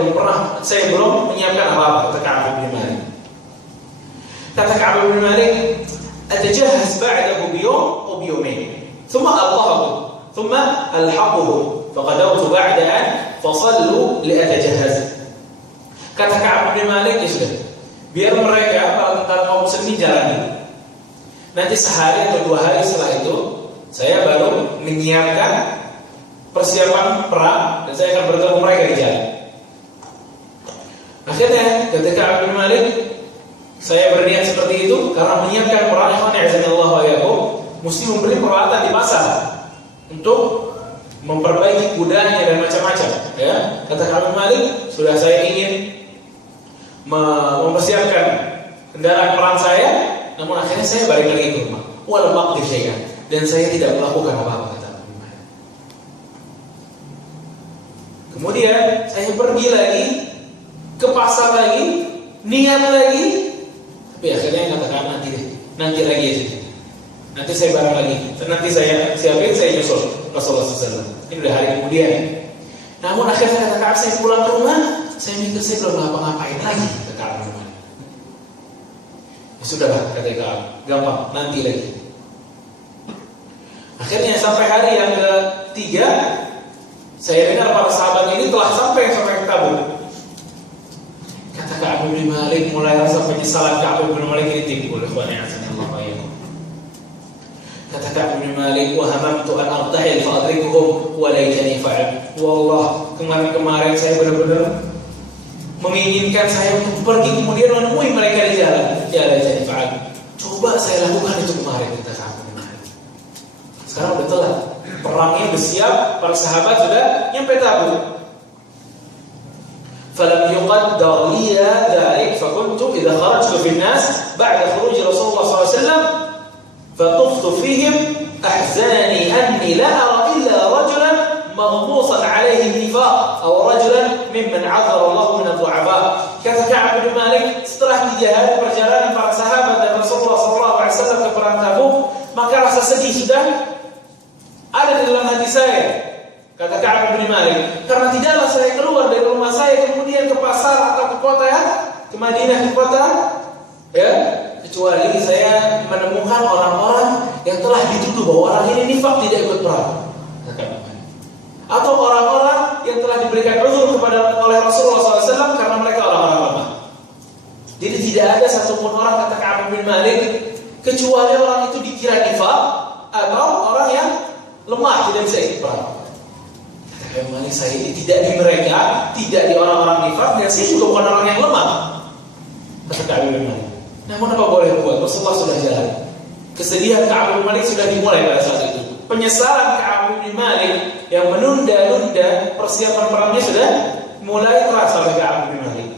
belum menyiapkan apa-apa, kata Ka'ab bin Malik. Kata Ka'ab bin Malik, "Atajahhaz ba'dahu biyawm aw biyawmayn, thumma alqahu, thumma alhaquhu, faqadawtu ba'dan fasallu liatajahhaz." Kata Ka'ab bin Malik, ya sudah, biar mereka para tentara kaum muslimin jalani. Nanti sehari atau 2 hari setelah itu, saya baru menyiapkan persiapan perang dan saya akan bertemu mereka di jalan. Akhirnya ketika Ka'ab bin Malik, saya berniat seperti itu karena menyiapkan perang. Alhamdulillah, mesti membeli peralatan di pasar untuk memperbaiki kudanya dan macam-macam. Ya, kata Ka'ab bin Malik, sudah saya ingin mempersiapkan kendaraan perang saya, namun akhirnya saya balik lagi ke rumah. Walau aqdi syai'an, dan saya tidak melakukan apa-apa, kata Ka'ab bin Malik. Kemudian saya pergi lagi ke pasar lagi, niat lagi, tapi akhirnya katakan nanti lagi aja. Nanti saya barang lagi, nanti saya siapin, saya nyusul Rasulullah SAW. Ini udah hari kemudian. Namun akhirnya kata Ka'ab, saya pulang ke rumah, saya mikir saya belum ngapa-ngapain lagi, kata Ka'ab. Ya sudahlah, kata Ka'ab, gampang, nanti lagi. Akhirnya sampai hari yang ketiga, saya dengar para sahabat ini telah sampai ke Tabuk. Kata Ka'ab bin Malik, mulai rasa penyesalan Ka'ab bin Malik ini timbul. Kata Ka'ab bin Malik, wa hamamtu an artahil fa adrikuhum wa laitani fa'al. Wallah, kemarin saya benar-benar menginginkan saya untuk pergi kemudian menemui mereka di jalan. Ya laitani fa'al. Coba saya lakukan itu kemarin, kata Ka'ab bin Malik. Sekarang udah telat. Perangnya udah siap, para sahabat sudah nyampe Tabuk. فلم يقدر لي ذلك فكنت إذا خرجت في الناس بعد خروج رسول الله صلى الله عليه وسلم فطفت فيهم أحزاني أني لا أرى إلا رجلا مغموصا عليه النفاق أو رجلا ممن عذر الله من الضعفاء. Kata Ka'ab bin Malik, setelah 3 hari perjalanan para sahabat dan Rasulullah SAW ke perang Tabuk, maka rasa sedih sudah ada di dalam hati saya. Kata Ka'ab bin Malik, karena tidaklah saya keluar dari rumah saya kemudian ke pasar atau ke kota, ya, ke Madinah, ke kota, ya, kecuali saya menemukan orang-orang yang telah dituduh bahwa orang ini nifaq, tidak ikut perang, atau orang-orang yang telah diberikan uzur kepada oleh Rasulullah SAW karena mereka orang-orang lemah. Jadi tidak ada satupun orang, kata Ka'ab bin Malik, kecuali orang itu dikira nifaq atau orang yang lemah, tidak bisa ikut perang. Memang saya ini tidak di mereka, tidak di orang-orang nifaq, dan saya juga bukan orang yang lemah, kata Ka'ab bin Malik. Namun apa boleh buat, Rasulullah sudah jalan. Kesedihan Ka'ab bin Malik sudah dimulai pada saat itu. Penyesalan Ka'ab bin Malik yang menunda-nunda persiapan perangnya sudah mulai terasa oleh Ka'ab bin Malik.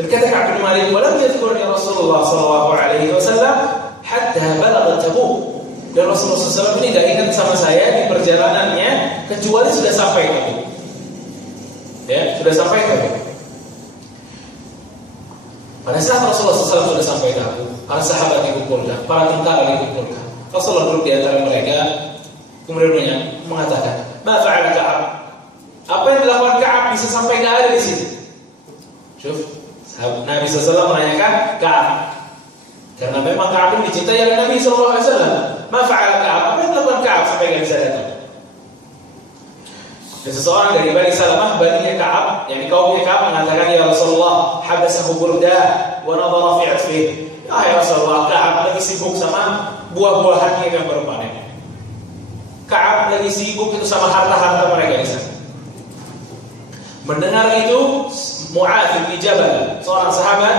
Dan kata Ka'ab bin Malik, "Walam yadhkurni Rasulullah sallallahu alaihi wasallam hatta balagha Tabuk." Dan Rasulullah SAW ini gak ingat sama saya di perjalanannya kecuali sudah sampai Ya, sudah sampai Pada saat Rasulullah SAW sudah sampai Tabuk, para sahabat dikumpulkan, para tentara dikumpulkan. Rasulullah duduk di antara mereka, kemudian mengatakan, "Ma fa'ala Ka'ab?" Apa yang dilakukan Ka'ab bisa sampai nggak ada di sini? Syuf, Nabi SAW menanyakan Ka'ab, karena memang Ka'ab ini dicintai oleh Nabi SAW. Ma fa'ala Ka'ab? Apa yang dilakukan Ka'ab sampai nggak bisa datang? Dan seseorang dari Bani Salamah, baninya Ka'ab, yang kaumnya Ka'ab mengatakan, "Ya Rasulullah, habasahu burdah wa nadhara fi 'atfihi." Ya Rasulullah, Ka'ab lagi sibuk sama buah-buahannya yang baru panen. Ka'ab lagi sibuk itu sama harta-harta mereka di sana. Mendengar itu, Mu'adz bin Jabal, seorang sahabat,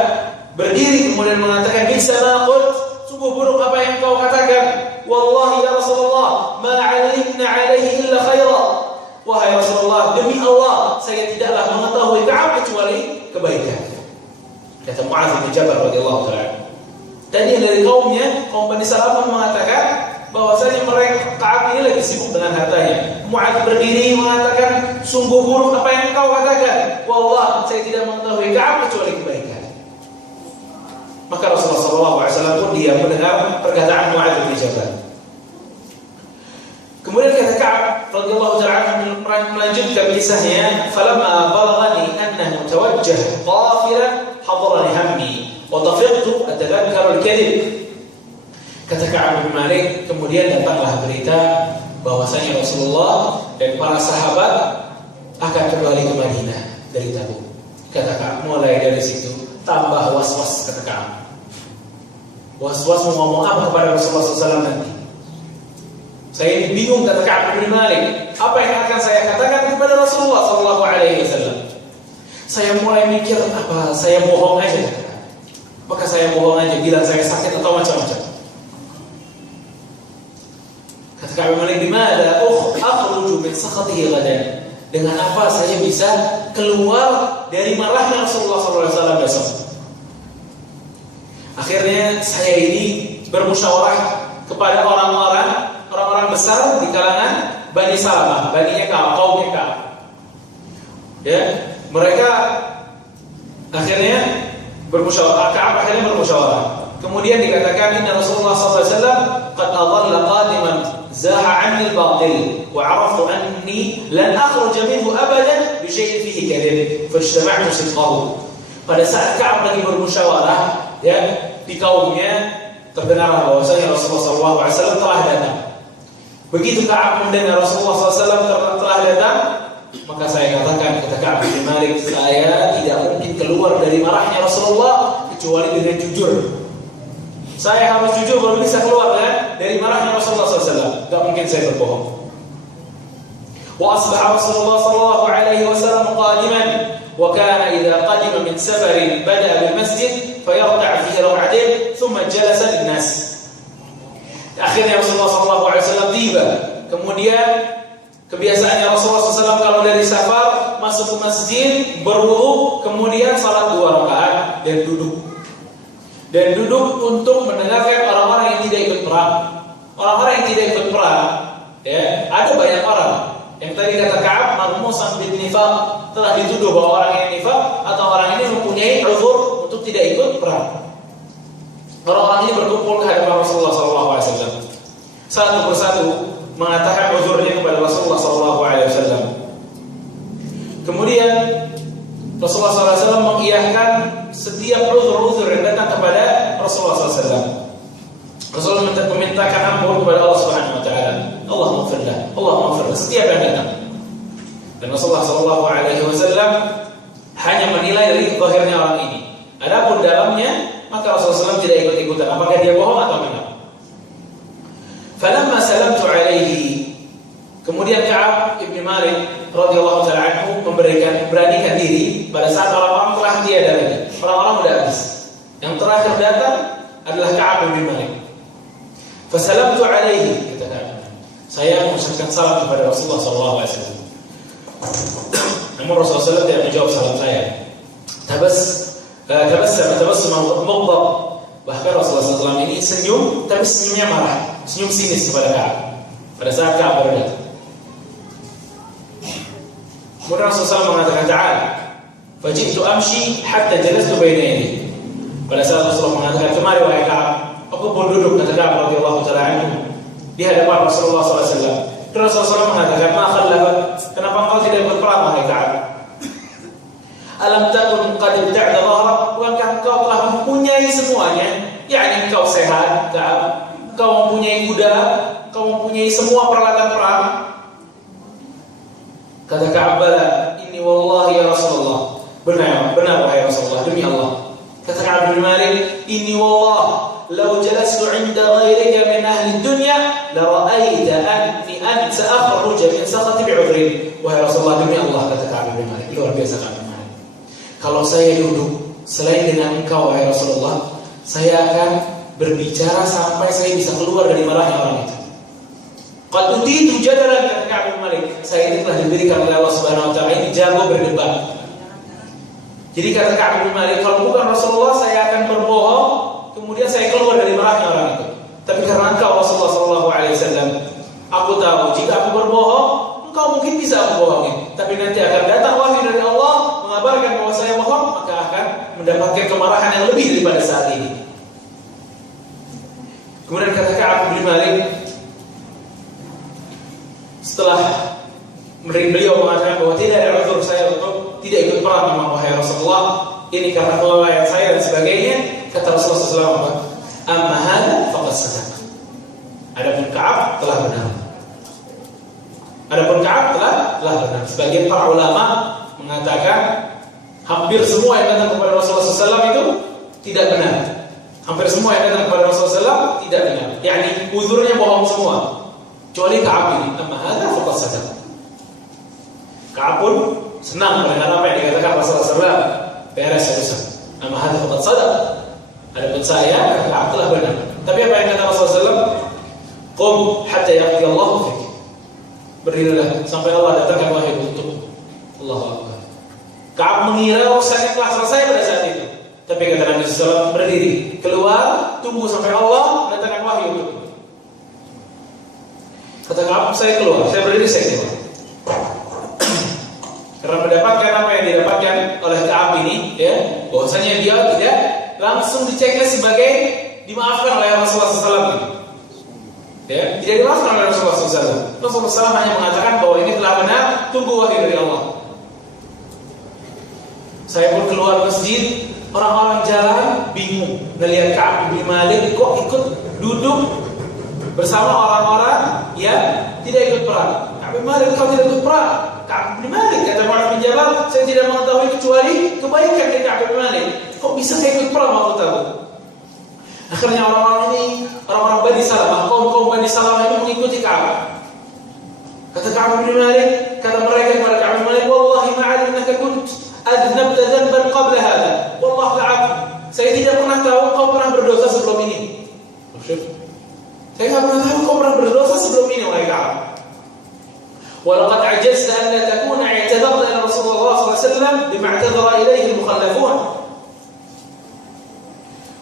berdiri kemudian mengatakan, "Bisa ma qult, sungguh buruk apa yang kau katakan. Wallahi ya Rasulullah, ma 'alimna 'alaihi illa khaira." Wahai Rasulullah, demi Allah, saya tidaklah mengetahui Ka'ab kecuali kebaikan. Kata Mu'adz bin Jabal radhiyallahu ta'ala. Tadi dari kaumnya, kaum Bani Salamah mengatakan bahwasanya mereka Ka'ab ini lagi sibuk dengan hartanya. Mu'adz berdiri mengatakan, "Sungguh buruk apa yang kau katakan. Wallah, saya tidak mengetahui Ka'ab kecuali kebaikan." Maka Rasulullah SAW pun dia mendengar perkataan Mu'adz bin Jabal. Kemudian kata Ka'ab radhiyallahu ta'ala melanjutkan kisahnya, "Falamma balaghani annahu tawajjah qafilan hadarani hammi wa tafiqtu atadhakkaru al-kadhib." Kata Ka'ab bin Malik, kemudian datanglah berita bahwasanya Rasulullah dan para sahabat akan kembali ke Madinah dari Tabuk. Kata Ka'ab, mulai dari situ tambah was-was. Kata Ka'ab, was-was mau ngomong apa kepada Rasulullah SAW nanti. Saya ini bingung, kata Ka'ab bin Malik, apa yang akan saya katakan kepada Rasulullah SAW? Saya mulai mikir, apa saya bohong aja? Maka saya bohong aja, bilang saya sakit atau macam-macam. Kata Ka'ab bin Malik, "Bimada akhruju min sakhatihi ghadan?" Dengan apa saya bisa keluar dari marahnya Rasulullah SAW besok? Akhirnya saya ini bermusyawarah kepada orang-orang besar di kalangan Bani Salamah, baninya Ka'ab, kaumnya Ka'ab. Ya, mereka akhirnya bermusyawarah. Ka'ab akhirnya bermusyawarah. Kemudian dikatakan, "Inna Rasulullah SAW qad adalla qadiman zaha 'anni al-batil wa 'araftu anni lan akhruja minhu abadan bi syai'in fihi kadhib fajtama'tu sidqahu." Pada saat Ka'ab lagi bermusyawarah, ya, di kaumnya terdengar bahwasanya Rasulullah SAW telah datang. Begitu Ka'ab mendengar Rasulullah SAW telah datang, maka saya katakan, kata Ka'ab bin Malik, saya tidak mungkin keluar dari marahnya Rasulullah kecuali dengan jujur. Saya harus jujur, baru bisa keluar dari marahnya Rasulullah SAW. Tidak mungkin saya berbohong. Wa asbaha Rasulullah SAW qadiman, wa kana idza qadima min safarin bada'a bil masjid fayarta' fihi raw'atin thumma jalasa lin-nas. Akhirnya Rasulullah SAW tiba. Kemudian kebiasaannya Rasulullah SAW kalau dari safar masuk ke masjid, berwudu, kemudian salat 2 rakaat dan duduk. Dan duduk untuk mendengarkan orang-orang yang tidak ikut perang. Orang-orang yang tidak ikut perang, ya, ada banyak orang. Yang tadi kata Ka'ab, marmusan bin nifaq, telah dituduh bahwa orang ini nifaq atau orang ini mempunyai uzur untuk tidak ikut perang. Orang-orang ini berkumpul ke hadapan Rasulullah SAW. Satu persatu mengatakan uzurnya kepada Rasulullah SAW. Kemudian Rasulullah SAW mengiyahkan setiap uzur-uzur yang datang kepada Rasulullah SAW. Rasulullah memintakan ampun kepada Allah Subhanahu Wa Taala. Allah maghfirlah setiap yang datang. Dan Rasulullah SAW hanya menilai dari zahirnya orang ini. Adapun dalamnya, maka Rasulullah SAW tidak ikut-ikutan apakah dia bohong atau benar. Falamma salamtu alaihi, kemudian Ka'ab bin Malik radhiyallahu ta'ala anhu beranikan diri pada saat orang-orang telah tiada lagi. Orang-orang sudah habis. Yang terakhir datang adalah Ka'ab bin Malik. Fasalamtu alaihi, kata Ka'ab, saya mengucapkan salam kepada Rasulullah SAW. Namun Rasulullah SAW tidak menjawab salam saya. Tabassum mughdab. Bahkan Rasulullah SAW ini senyum, tapi senyumnya marah, senyum sinis kepada Ka'ab pada saat Ka'ab baru datang. Kemudian Rasulullah SAW mengatakan, "Ta'al, faji'tu amshi hatta jalastu baina yadayhi." Pada saat Rasulullah mengatakan, "Kemari wahai Ka'ab," aku pun duduk, kata Ka'ab radhiyallahu taala anhu di hadapan Rasulullah SAW. Dan Rasulullah mengatakan, "Ma khallafak? Kenapa engkau tidak berperang wahai Ka'ab? Alam takun qad ibta'ta dhahrak? Bukankah engkau telah mempunyai semuanya? Yakni engkau sehat, Ka'ab. Engkau mempunyai kuda, engkau mempunyai semua peralatan perang." Kata Ka'ab, "Bala, inni wallahi ya Rasulullah." Benar wahai Rasulullah, demi Allah. Kata Ka'ab bin Malik, "Inni wallah law jalastu 'inda ghayrika min ahli dunya la ra'aita an sa'akhruja min sakhati bi'udhrin." Wahai Rasulullah, demi Allah, kata Ka'ab bin Malik, luar biasa Ka'ab bin Malik. Kalau saya duduk selain dengan engkau wahai Rasulullah, saya akan berbicara sampai saya bisa keluar dari marahnya orang itu. Qad utitu jadalan, kata Ka'ab bin Malik. Saya ini telah diberikan oleh Allah Subhanahu wa taala ini jago berdebat. Jadi kata Ka'ab bin Malik, kalau bukan Rasulullah saya akan berbohong, kemudian saya keluar dari marahnya orang itu. Tapi karena engkau Rasulullah sallallahu alaihi wasallam, aku tahu jika aku berbohong, engkau mungkin bisa aku bohongin. Tapi nanti akan datang wahyu dari Allah mengabarkan bahwa saya bohong, maka akan mendapatkan kemarahan yang lebih daripada saat ini. Kemudian kata Ka'ab bin Malik, setelah beliau mengatakan bahwa tidak ada uzur saya untuk tidak ikut perang memang wahai Rasulullah, ini karena kelalaian saya dan sebagainya, kata Rasulullah SAW, "Amma hadza faqad sadaq." Adapun Ka'ab telah benar. Sebagian para ulama mengatakan hampir semua yang datang kepada Rasulullah SAW itu tidak benar. Hampir semua yang datang kepada Rasulullah SAW tidak benar. Yakni uzurnya bohong semua. Kecuali Ka'ab ini, "Amma hadza faqad sadaq." Ka'ab pun senang mendengar apa yang dikatakan Rasulullah SAW. Beres urusan. "Amma hadza faqad sadaq." Adapun saya, Ka'ab telah benar. Tapi apa yang kata Rasulullah SAW? "Qum hatta yaqdi Allahu fik." Berdirilah sampai Allah datangkan wahyu untukmu. Allahu Akbar. Ka'ab mengira urusannya telah selesai pada saat itu. Tapi kata Nabi SAW, berdiri, keluar, tunggu sampai Allah datangkan wahyu untukmu. Kata Ka'ab, saya keluar, saya berdiri, saya keluar. Karena mendapatkan apa yang didapatkan oleh Ka'ab ini, ya, bahwasanya dia tidak langsung dicegah sebagai dimaafkan oleh Rasulullah SAW. Ya, tidak dimaafkan oleh Rasulullah SAW. Rasulullah SAW hanya mengatakan bahwa ini telah benar, tunggu wahyu dari Allah. Saya pun keluar masjid, orang-orang jalan bingung melihat Ka'ab bin Malik kok ikut duduk bersama orang-orang yang tidak ikut perang. Ka'ab bin Malik, kau tidak ikut perang. Ka'ab bin Malik, kata Mu'adz bin Jabal, saya tidak mengetahui kecuali kebaikan dari Ka'ab bin Malik. Kok bisa saya ikut perang waktu tahu? Akhirnya orang-orang Bani Salamah, kaum Bani Salamah ini mengikuti Ka'ab. Kata Ka'ab bin Malik, kata mereka kepada Ka'ab bin Malik, "Wallahi ma'adnaka kunt adnabta dhanban qabla hadha." Wallah Ka'ab, saya tidak pernah tahu kau pernah berdosa sebelum ini. Saya tidak pernah tahu kau pernah berdosa sebelum ini, wahai Ka'ab. Walaqad ajazta an la takuna i'tadarta ila Rasulullah sallallahu alaihi wasallam bima i'tadara ilayhi al-mukhallafun.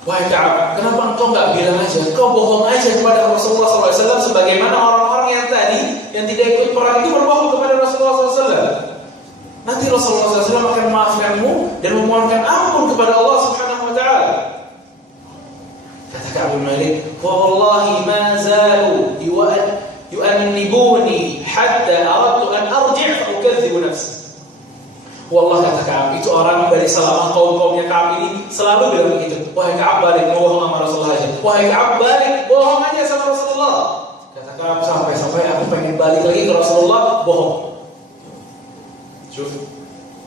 Wahai Ka'ab, kenapa engkau enggak bilang aja, kau bohong aja kepada Rasulullah SAW sebagaimana orang-orang yang tadi yang tidak ikut perang itu berbohong kepada Rasulullah SAW. Nanti Rasulullah SAW akan memaafkanmu dan memohonkan ampun kepada Allah Subhanahu Wa Taala. Kata Ka'ab bin Malik, "Wallahi ma zalu yu'annibuni hatta aradtu an arji' fa ukadzibu nafsi." Wallah, kata Ka'ab, itu orang dari Salamah, kaum-kaumnya Ka'ab ini selalu bilang begitu. "Wahai Ka'ab, balik bohong sama Rasulullah aja. Wahai Ka'ab, balik bohong aja sama Rasulullah." Kata Ka'ab, sampai aku pengen balik lagi ke Rasulullah, bohong.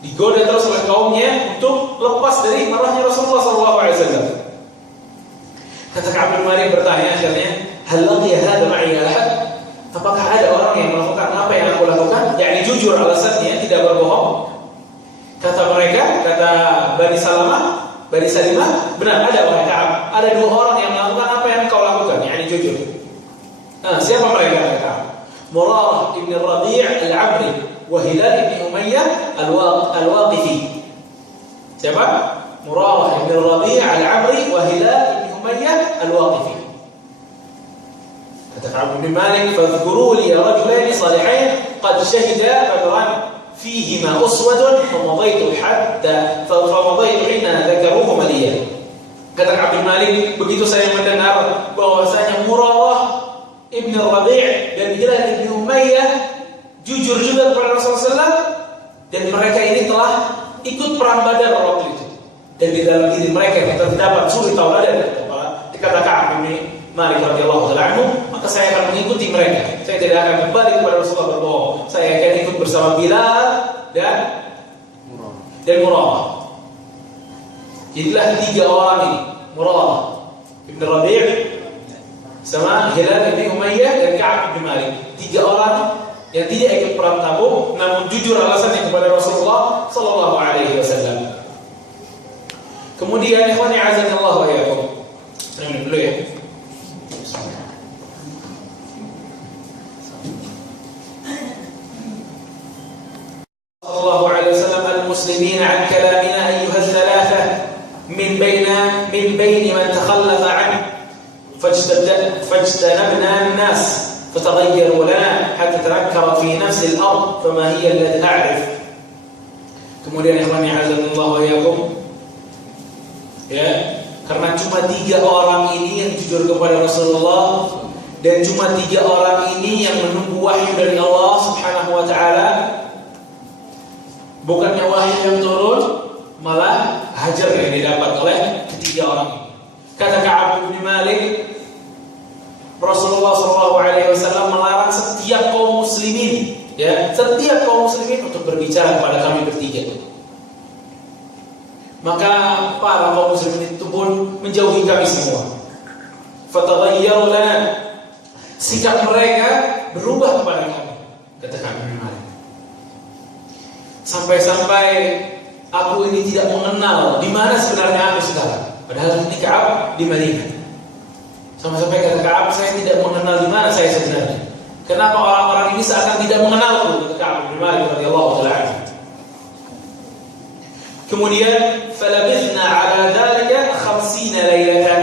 Digoda terus oleh kaumnya untuk lepas dari marahnya Rasulullah SAW. Kata Ka'ab bin Malik bertanya akhirnya, "Hal laqiya hadha ma'i ahad?" Apakah ada orang yang melakukan apa yang aku lakukan? Yakni jujur alasannya, tidak berbohong. Kata mereka, kata Bani Salimah, benar, ada wahai Ka'ab. Ada dua orang yang melakukan apa yang kau lakukan, yakni jujur. Siapa mereka? Kata Murarah ibn Rabi' al-Abri wa Hilal ibn Umayyah al-Waqifi. Siapa? Murarah ibn Rabi' al-Abri wa Hilal ibn Umayyah al-Waqifi. Kata Ka'ab bin Malik, "Fadhkuru li rajulaini salihain qad shahida badran فيهما أسود فمضيت حين ذكروهما لي." Kata Ka'ab bin Malik, begitu saya mendengar bahwasanya Murarah Ibn Rabi' dan Hilal Ibn Umayyah jujur juga kepada Rasulullah SAW, dan mereka ini telah ikut perang Badar waktu itu, dan di dalam diri mereka terdapat suri tauladan, kata Ka'ab bin Malik radhiyallahu ta'ala anhu, maka saya akan mengikuti mereka. Saya tidak akan kembali kepada Rasulullah berbohong. Saya akan ikut bersama Bilal dan Murarah. Jadilah 3 orang ini, Murarah Ibn Rabi' sama Hilal bin Umayyah dan Ka'ab bin Malik. 3 orang yang tidak ikut perang Tabuk, namun jujur alasannya kepada Rasulullah sallallahu alaihi wasallam. Kemudian ikhwani azanillahu wa iyyakum. Saya minum dulu ya. Sallallahu alaihi wasallam al-muslimin an kalamina ayyuha al-thalatha min bain man takhallafa an fajtanabna an-nas فتغيروا لنا حتى تنكرت في نفس الأرض فما هي التي أعرف. Kemudian ikhwani azanillahu wa iyyakum, ya, karena cuma 3 orang ini yang jujur kepada Rasulullah, dan cuma 3 orang ini yang menunggu wahyu dari Allah Subhanahu wa taala. Bukannya wahyu yang turun, malah hajar yang didapat oleh ketiga orang ini. Kata Ka'ab bin Malik, Rasulullah SAW melarang setiap kaum muslimin, ya, setiap kaum muslimin untuk berbicara kepada kami bertiga. Maka para kaum muslimin itu pun menjauhi kami semua. Fatagayyaru lana, sikap mereka berubah kepada kami, kata Ka'ab bin Malik. Sampai-sampai aku ini tidak mengenal di mana sebenarnya aku sekarang. Padahal ini Ka'ab di Madinah. Sampai-sampai kata Ka'ab, saya tidak mengenal di mana saya sebenarnya. Kenapa orang-orang ini seakan tidak mengenalku? Kata Ka'ab bin Malik radhiyallahu ta'ala. Kemudian, falabithna 'ala dzalika 50 lailatan.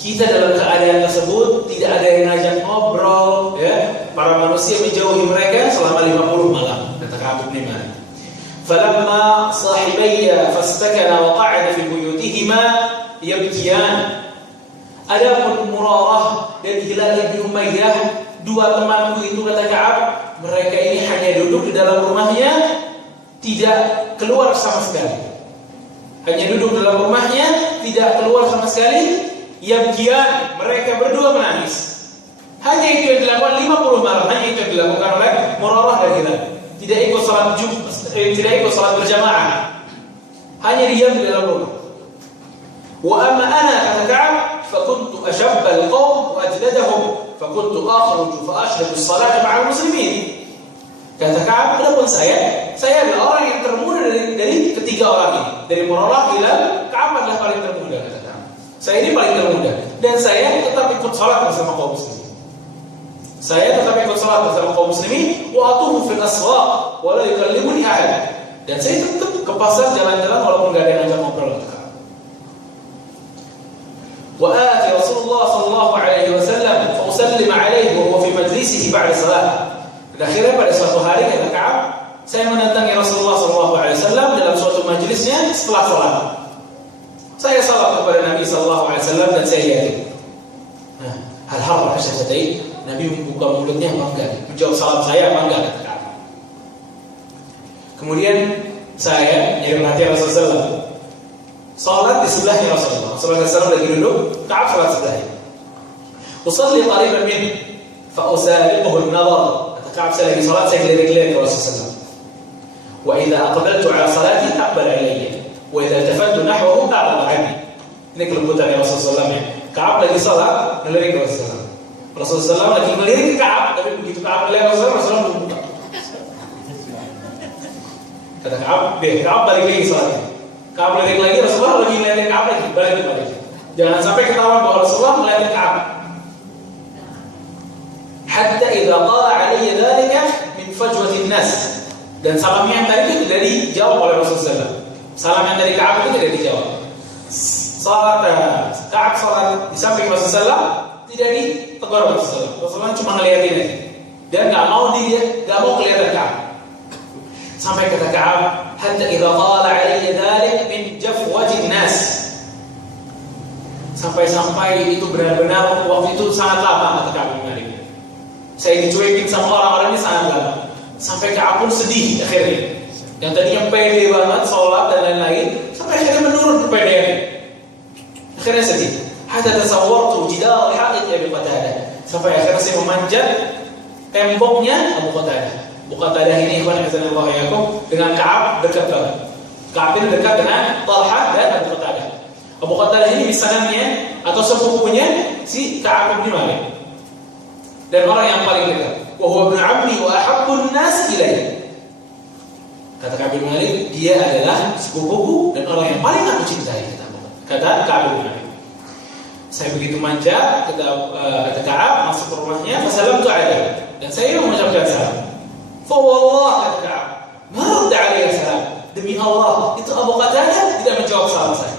Kita dalam keadaan tersebut tidak ada yang ngajak ngobrol, ya. Para manusia menjauhi mereka selama 50 malam, kata Ka'ab bin Malik. Falamma sahibayya fastakana wa qa'ada fi buyutihima yabkiyan. Adapun Murarah dan Hilal bin Umayyah, 2 temanku itu, kata Ka'ab, mereka ini hanya duduk di dalam rumahnya, tidak keluar sama sekali. Hanya duduk dalam rumahnya, tidak keluar sama sekali. Yabkiyan, mereka berdua menangis. Hanya itu yang dilakukan 50 malam, hanya itu yang dilakukan oleh Murarah dan Hilal. Tidak ikut salat tidak ikut salat berjamaah. Hanya diam di dalam rumah. Wa amma ana, kata Ka'ab, فكنت أشب القوم وأجلدهم فكنت أخرج فأشهد الصلاة مع المسلمين. Kata Ka'ab, adapun saya adalah orang yang termuda dari ketiga orang ini, dari Murarah, Hilal, Ka'ab adalah paling termuda, kata Ka'ab. Saya ini paling termuda, dan saya tetap ikut salat bersama kaum muslimin. Saya tetap ikut salat bersama kaum muslimin, wa atufu fil aswaq wa la yukallimuni ahad. Dan saya tetap ke pasar jalan-jalan walaupun enggak ada yang ngajak ngobrol, kata Ka'ab. وآتي رسول الله صلى الله عليه وسلم فأسلم عليه وهو في مجلسه بعد الصلاة. Akhirnya pada suatu hari, kata Ka'ab, saya mendatangi Rasulullah sallallahu alaihi wasallam dalam suatu majelisnya setelah salat. Saya salat kepada Nabi sallallahu alaihi wasallam dan saya lihat, hal harfa syahadatain, Nabi membuka mulutnya apa enggak? Menjawab salam saya apa enggak, kata Ka'ab. Kemudian saya jadi perhatian Rasulullah. Salat di sebelahnya Rasulullah sallallahu alaihi wasallam lagi duduk, Ka'ab salat sebelahnya. Usalli qariban min fa usaliquhu an-nazar. Ka'ab saya lagi salat, saya keliling-keliling ke Rasulullah. Wa idza aqbaltu ala salati aqbala ilayya wa idza tafattu nahwahu a'rada anni. Ini kelembutan Rasulullah ya. Ka'ab lagi salat, melirik ke Rasulullah. Rasulullah lagi melirik ke Ka'ab, tapi begitu Ka'ab melihat Rasulullah berbuka. Kata Ka'ab, Ka'ab balik lagi salatnya. Ka'ab melirik lagi, Rasulullah lagi melirik Ka'ab lagi, balik lagi. Jangan sampai ketahuan bahwa Rasulullah melirik Ka'ab. Hatta idza qala alayya dhalika min fajwati an-nas. Dan salam yang tadi itu tidak dijawab oleh Rasulullah. Salam yang dari Ka'ab itu tidak dijawab. Ka'ab salat di samping Rasulullah, tidak ditegur Rasulullah. Rasulullah cuma ngeliatin aja. Dan enggak mau kelihatan Ka'ab. Sampai kata Ka'ab, hatta idza qala alayya dhalik min jafwati an-nas. Sampai-sampai itu benar-benar waktu itu sangat lama kata Ka'ab bin Malik. Saya dicuekin sama orang-orang ini sangat lama. Sampai Ka'ab pun sedih akhirnya. Yang tadinya pede banget sholat dan lain-lain, sampai akhirnya menurun kepedeannya. Akhirnya sedih. Hatta tasawwartu jidal haqid Abi Qatadah. Sampai akhirnya saya memanjat temboknya Abu Qatadah. Abu Qatadah ini ikhwan fillah yakum dengan Ka'ab dekat banget. Ka'ab ini dekat dengan Talha dan Abu Qatadah. Abu Qatadah ini misalnya atau sepupunya si Ka'ab bin Malik. Dan orang yang paling dekat. Wa huwa ibnu ammi wa ahabbun nas ilayya. Kata Ka'ab bin Malik, dia adalah sepupuku dan orang yang paling aku cintai. Kata Ka'ab bin Malik. Saya begitu manja, kata Ka'ab masuk ke rumahnya, fasalamtu alaihi. Dan saya mengucapkan salam. Fa wallah kata Ka'ab, ma radda alaihi salam. Demi Allah, itu Abu Qatadah tidak menjawab salam saya.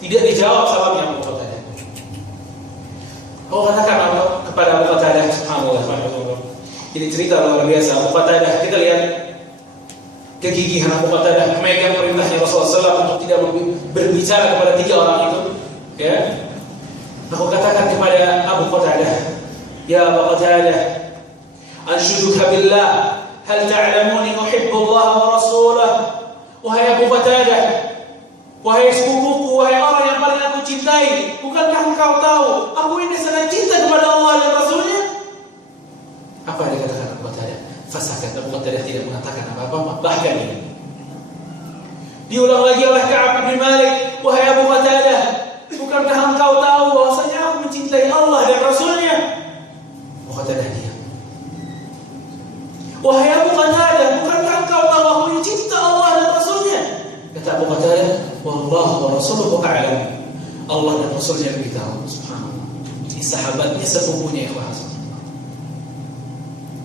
Tidak dijawab salamnya Abu Qatadah. Oh, katakan kepada Abu Qatadah, subhanallah. Ini cerita luar biasa. Abu Qatadah, kita lihat kegigihan Abu Qatadah memegang perintahnya Rasulullah SAW untuk tidak berbicara kepada tiga orang itu. Ya, aku katakan kepada Abu Qatadah, ya Abu Qatadah, anshuduka billah, hal ta'lamuni uhibbu Allah wa rasulahu. Wahai Abu Qatadah, wahai sepupuku, wahai orang yang paling aku cintai, bukankah engkau tahu aku ini sangat cinta kepada Allah dan Rasulnya? Apa yang dikatakan Abu Qatadah? Fasakat. Abu Qatadah tidak mengatakan apa-apa, bahkan ini diulang lagi oleh Ka'ab bin Malik, wahai Abu Qatadah, bukankah engkau tahu bahwasanya aku mencintai Allah dan Rasulnya? Abu Qatadah diam. Wahai Abu Qatadah, bukankah engkau tahu aku mencinta Allah dan Rasulnya? Kata Abu Qatadah, wallahu wa rasuluhu a'lam. Allah dan Rasulnya lebih tahu. Subhanallah. Ini sahabatnya sepupunya ikhwan.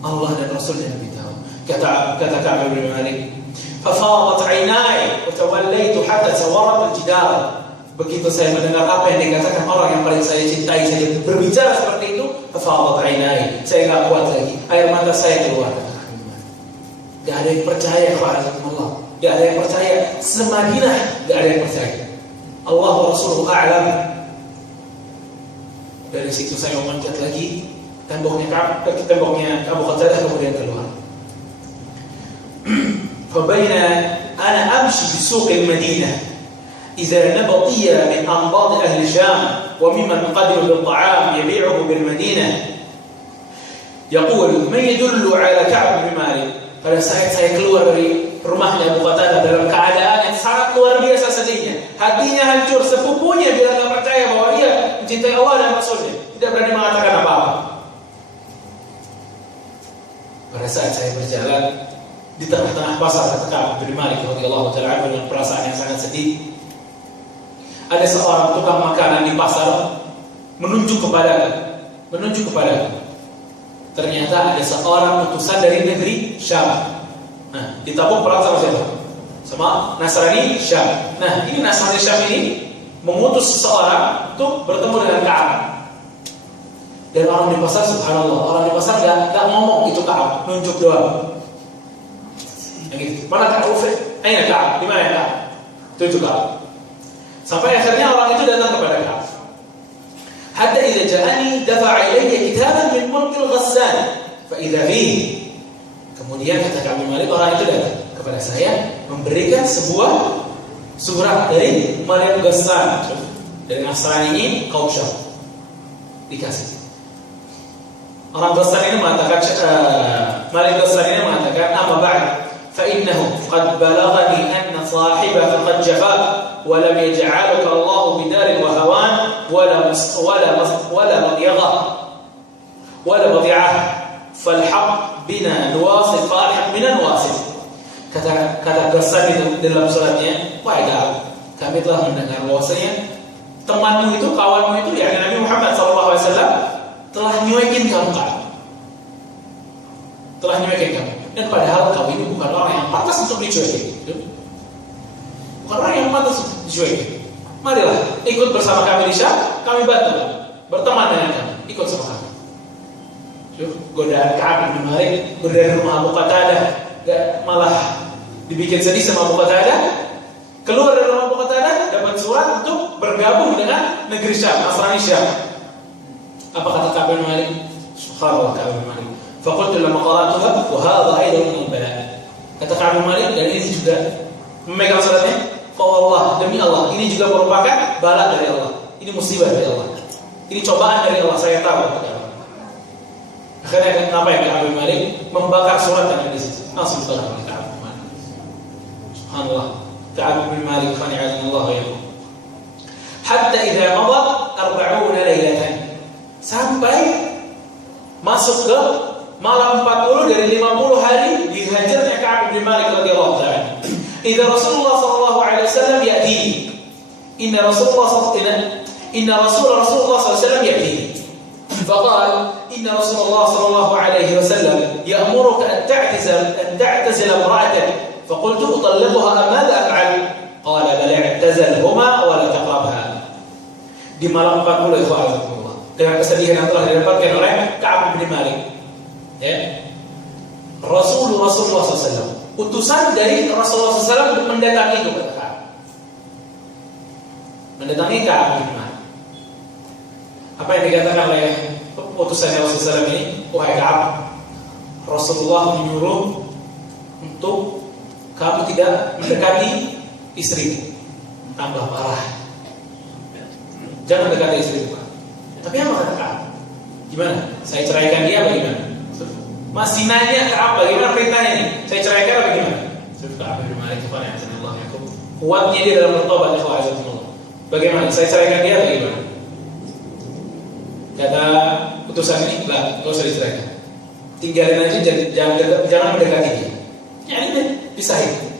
Allah dan Rasulnya lebih tahu. Kata Ka'ab bin Malik, fafadat 'ainai wa tawallaitu hatta tawarrat al-jidar. Begitu saya mendengar apa yang dikatakan orang yang paling saya cintai, saya berbicara seperti itu, fafadat 'ainai. Saya enggak kuat lagi. Air mata saya keluar. Enggak ada yang percaya kepada Allah. Enggak ada yang percaya. Semadinah enggak ada yang percaya. Allah wa Rasuluhu a'lam. Dari situ saya memanjat lagi. Temboknya Abu Qatadah kemudian keluar. Fabaina ana amshi bi suq al-Madinah idza nabatiya min anbad ahli Sham wa mimman qadimu bil ta'am yabi'uhu bil Madinah yaqul man yadullu ala Ka'b bin Malik. Pada saat saya keluar dari rumahnya Abu Qatadah dalam keadaan yang sangat luar biasa sedihnya, hatinya hancur, sepupunya dia tidak percaya bahwa dia mencintai Allah dan Rasulnya, tidak berani mengatakan apa-apa. Pada saat saya berjalan di tengah-tengah pasar kata Ka'ab bin Malik radhiyallahu ta'ala dengan perasaan yang sangat sedih, ada seorang tukang makanan di pasar menunjuk kepada ternyata ada seorang utusan dari negeri Syam. Nah, ditabung perang sama siapa? Sama Nasrani Syam. Nah, ini Nasrani Syam ini mengutus seseorang untuk bertemu dengan Ka'ab. Dan orang di pasar, subhanallah, orang di pasar gak ngomong itu Ka'ab, nunjuk doang. Gitu. Mana Ka'ab? Ayo Ka'ab, di mana Ka'ab? Tunjuk Ka'ab. Sampai akhirnya orang itu datang kepada Ka'ab. Hatta idza ja'ani dafa'a ilayya kitaban min mulkil Ghassan, fa idza fihi. Kemudian kata Ka'ab bin Malik, orang itu datang kepada saya memberikan sebuah surat dari Malik Ghassan, dari Nasrani ini kaum Syam. Dikasih. Orang Ghassan ini mengatakan, Malik Ghassan ini mengatakan, amma ba'd, fa innahu qad balaghani anna sahibaka qad jafa wa lam yaj'alaka Allah bidarin wa hawan wala madiyagha wala madi'ah falhaq bina nuwasil falhaq bina nuwasil. Kata Ghassan itu dalam suratnya, wahai Ka'ab, kami telah mendengar bahwasanya temanmu itu, kawanmu itu, yakni Nabi Muhammad SAW telah nyuekin kamu, Ka'ab. Telah nyuekin kamu. Dan padahal kau ini bukan orang yang pantas untuk dicuekin. Bukan orang yang pantas untuk dicuekin. Marilah ikut bersama kami di Syam, kami bantu, berteman dengan kami, ikut sama kami. Godaan Ka'ab bin Malik, godaan rumah Abu Qatadah, malah dibikin sedih sama Abu Qatadah. Keluar dari rumah Abu Qatadah, dapat surat untuk bergabung dengan negeri Syam, Nasrani Syam. Apa kata Ka'ab bin Malik? Subhanallah, Ka'ab bin Malik. Faqultu lamma qara'tuha wa hadha aidan min al-bala'. Kata Ka'ab bin Malik, dan ini juga memegang suratnya, fa wallah, demi Allah, ini juga merupakan bala dari Allah. Ini musibah dari Allah. Ini cobaan dari Allah, saya tahu. Akhirnya kenapa ya Ka'ab bin Malik membakar surat yang ada di situ? Langsung dibakar oleh Ka'ab bin Malik. Subhanallah, Ka'ab bin Malik khani'anallah ya. Hatta idza madat 40 lailatan. Sampai masuk ke malam 40 dari 50 hari dihajarnya Ka'ab bin Malik radhiyallahu ta'ala. Idza Rasulullah sallallahu alaihi wasallam ya'ti. Inna Rasulullah sallallahu alaihi wasallam ya'ti. فقال إن رسول الله صلى الله عليه وسلم يأمرك أن تعتزل امرأتك فقلت أطلقها أم ماذا أفعل؟ قال بل اعتزلهما ولا تقربها. Di malam 40 ikhwanullah, dengan kesedihan yang telah didapatkan oleh Ka'ab bin Malik, ya, Rasulullah SAW, utusan dari Rasulullah SAW mendatangi kepada Ka'ab, mendatangi Ka'ab bin Malik. Apa yang dikatakan oleh utusan Rasulullah SAW ini? Wahai Ka'ab, Rasulullah menyuruh untuk kamu tidak mendekati istrimu. Tambah parah, jangan dekati istrimu. Tapi apa kata Ka'ab? Gimana? Saya ceraikan dia apa gimana? Masih nanya Ka'ab bagaimana perintahnya ini? Saya ceraikan apa gimana? Ka'ab bin Malik kuatnya dia dalam bertobat. Bagaimana? Saya ceraikan dia apa gimana? Kata utusan ini, enggak usah diceraikan. Tinggalin aja, jangan mendekati dia. Ya ini pisahin.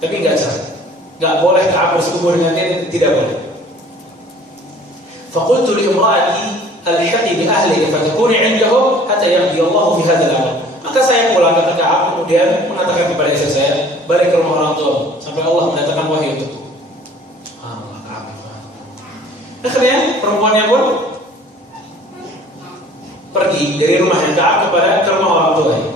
Tapi enggak cerai. Enggak boleh Ka'ab bersekutu dengan dia, tidak boleh. Faqultu li imra'ati alhiqi bi ahli fatakuni 'indahum hatta yaqdi Allah fi hadzal amr. Maka saya pulang ke Ka'ab, kemudian mengatakan kepada istri saya, balik ke rumah orang tua sampai Allah mendatangkan wahyu untukku. Allah Ka'ab. Akhirnya perempuannya pun pergi dari rumahnya Ka'ab ke rumah orang tuanya.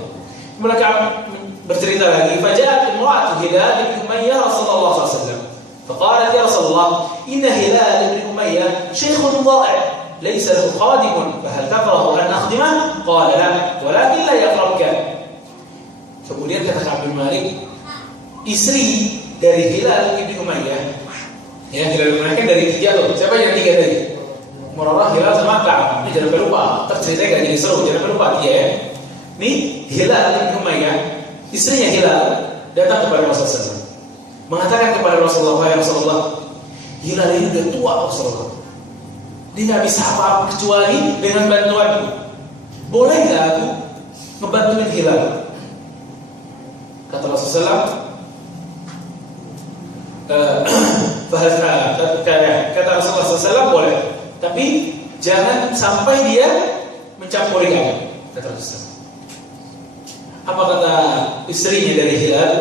Kemudian Ka'ab bercerita lagi, faja'at imra'atu Hilal bin Umayyah Rasulullah sallallahu alaihi wasallam. Faqalat ya Rasulullah, inna Hilal bin Umayyah shaykhun dha'i', laysa lahu khadimun, fahal tafrahu an akhdimah? Qala la, walakin la yaqrabka. Kemudian kata Ka'ab bin Malik, istri dari Hilal bin Umayyah, ya Hilal bin Umayyah kan dari 3 loh. Siapa yang 3 tadi? Murarah, Hilal sama Ka'ab. Ini jangan lupa, terceritanya enggak jadi seru, jangan lupa dia ya. Nih Hilal bin Umayyah, istrinya Hilal datang kepada Rasulullah SAW, mengatakan kepada Rasulullah, "Wahai Rasulullah, Hilal ini udah tua Rasulullah. Dia nggak bisa apa-apa kecuali dengan bantuanku. Boleh nggak aku ngebantuin Hilal?" Kata Rasulullah, kata Rasulullah SAW, boleh, tapi jangan sampai dia mencampuri kamu. Kata Rasulullah. Apa kata istrinya dari Hilal?